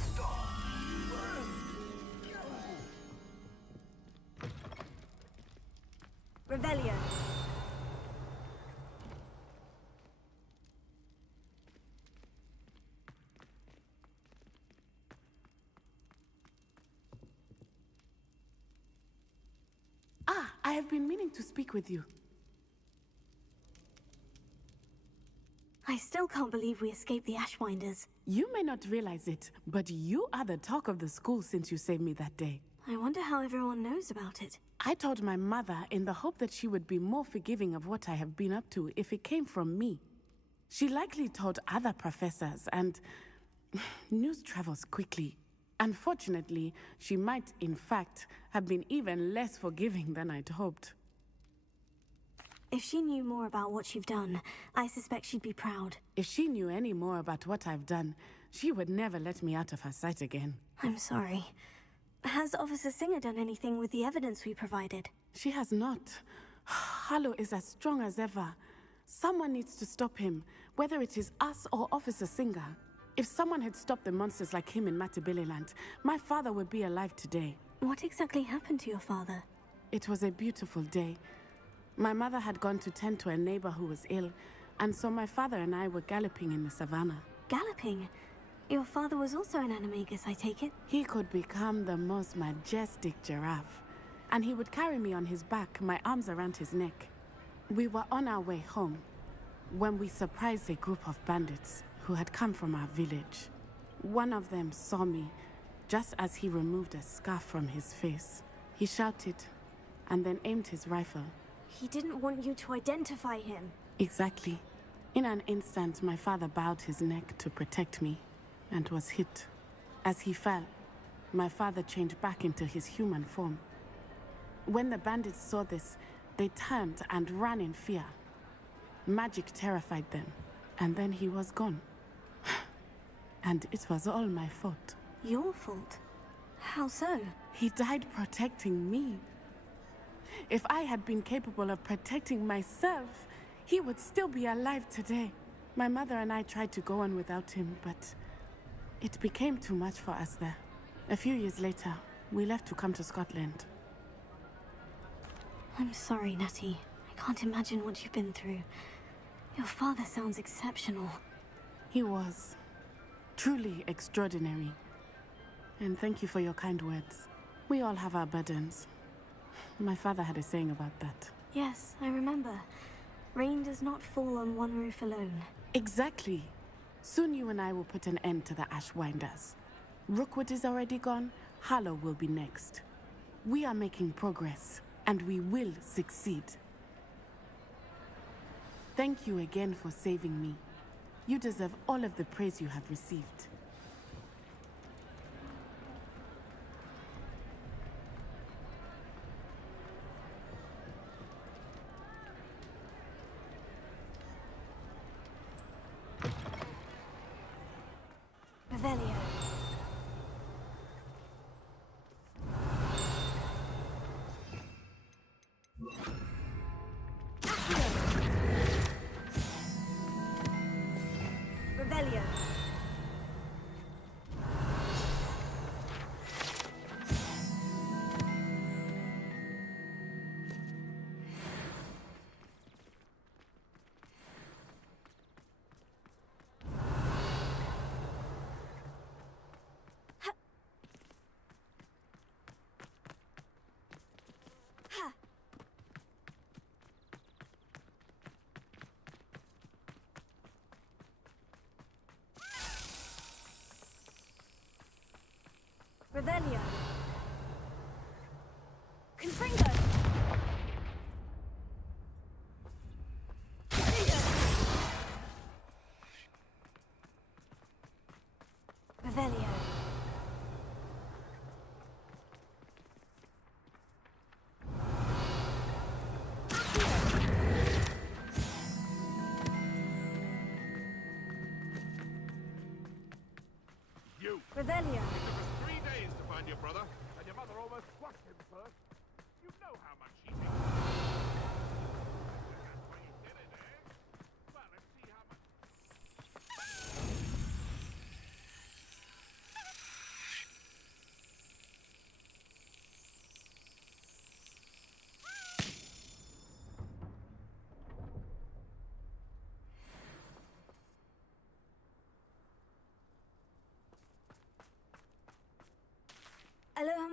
Revelio. have been meaning to speak with you. I still can't believe we escaped the Ashwinders. You may not realize it, but you are the talk of the school since you saved me that day. I wonder how everyone knows about it. I told my mother in the hope that she would be more forgiving of what I have been up to if it came from me. She likely told other professors, and news travels quickly. Unfortunately, she might, in fact, have been even less forgiving than I'd hoped. If she knew more about what you've done, I suspect she'd be proud. If she knew any more about what I've done, she would never let me out of her sight again. I'm sorry. Has Officer Singer done anything with the evidence we provided? She has not. Harlow is as strong as ever. Someone needs to stop him, whether it is us or Officer Singer. If someone had stopped the monsters like him in Matabeleland, my father would be alive today. What exactly happened to your father? It was a beautiful day. My mother had gone to tend to a neighbor who was ill, and so my father and I were galloping in the savannah. Galloping? Your father was also an animagus, I take it? He could become the most majestic giraffe, and he would carry me on his back, my arms around his neck. We were on our way home when we surprised a group of bandits who had come from our village. One of them saw me just as he removed a scarf from his face. He shouted and then aimed his rifle. He didn't want you to identify him. Exactly. In an instant, my father bowed his neck to protect me and was hit. As he fell, my father changed back into his human form. When the bandits saw this, they turned and ran in fear. Magic terrified them, and then he was gone. And it was all my fault. Your fault? How so? He died protecting me. If I had been capable of protecting myself, he would still be alive today. My mother and I tried to go on without him, but it became too much for us there. A few years later, we left to come to Scotland. I'm sorry, Natty. I can't imagine what you've been through. Your father sounds exceptional. He was. Truly extraordinary. And thank you for your kind words. We all have our burdens. My father had a saying about that. Yes, I remember. Rain does not fall on one roof alone. Exactly. Soon you and I will put an end to the Ashwinders. Rookwood is already gone. Harlow will be next. We are making progress, and we will succeed. Thank you again for saving me. You deserve all of the praise you have received. Revelio. Revelio. Revelio. Confringo. Revelio. You! Revelio. It took us 3 days to find your brother, and your mother almost squashed him first. You know how much she thinks. That's why you did it, eh? Well, let's see how much. Aloha,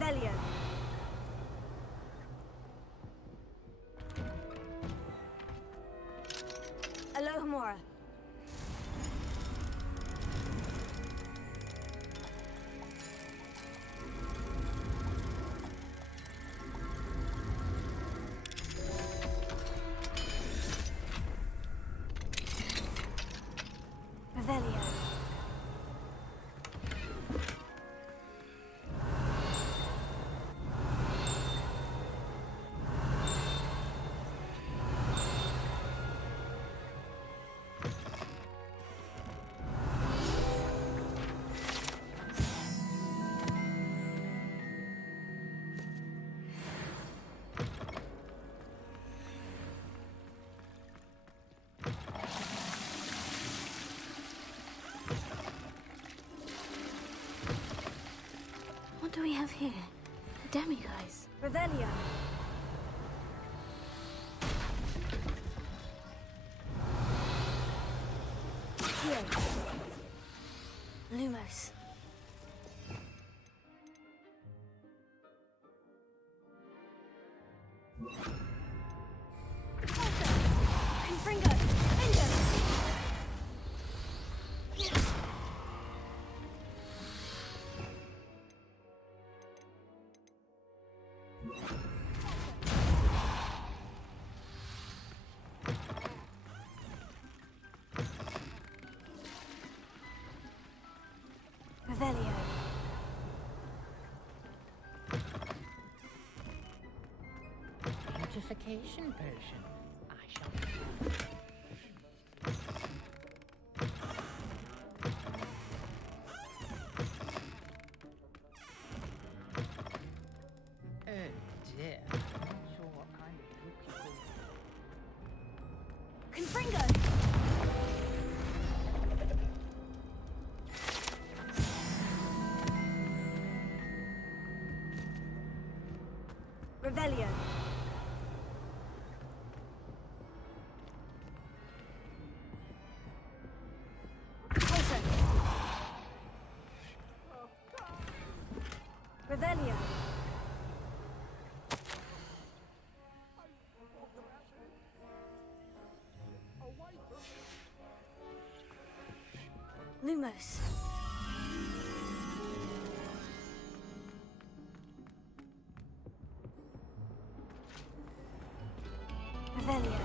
Revelio. Alohomora. Revelio. What do we have here? The demiguise. Revelio. Here. Lumos. Confringo. Bingo. Revelio. Beautification potion. I shall. Oh dear. I'm not sure what kind of look you call it. Confringo. Revelio. Closer. Revelio. Lumos. Revelio.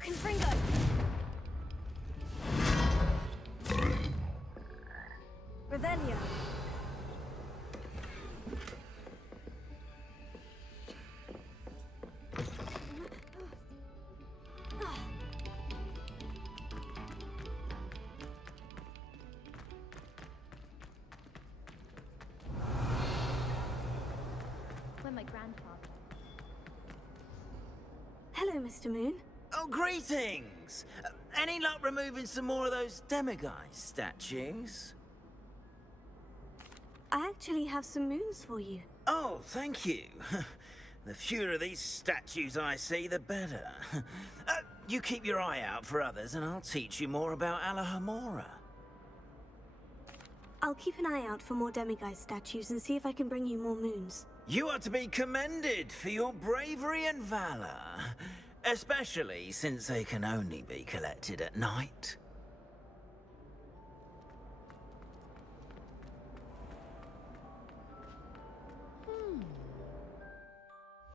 Confringo. Revelio. When my grandfather. Hello, Mr. Moon. Oh, greetings! Any luck removing some more of those demiguise statues? I actually have some moons for you. Oh, thank you. The fewer of these statues I see, the better. You keep your eye out for others, and I'll teach you more about Alohomora. I'll keep an eye out for more demiguise statues and see if I can bring you more moons. You are to be commended for your bravery and valor, especially since they can only be collected at night.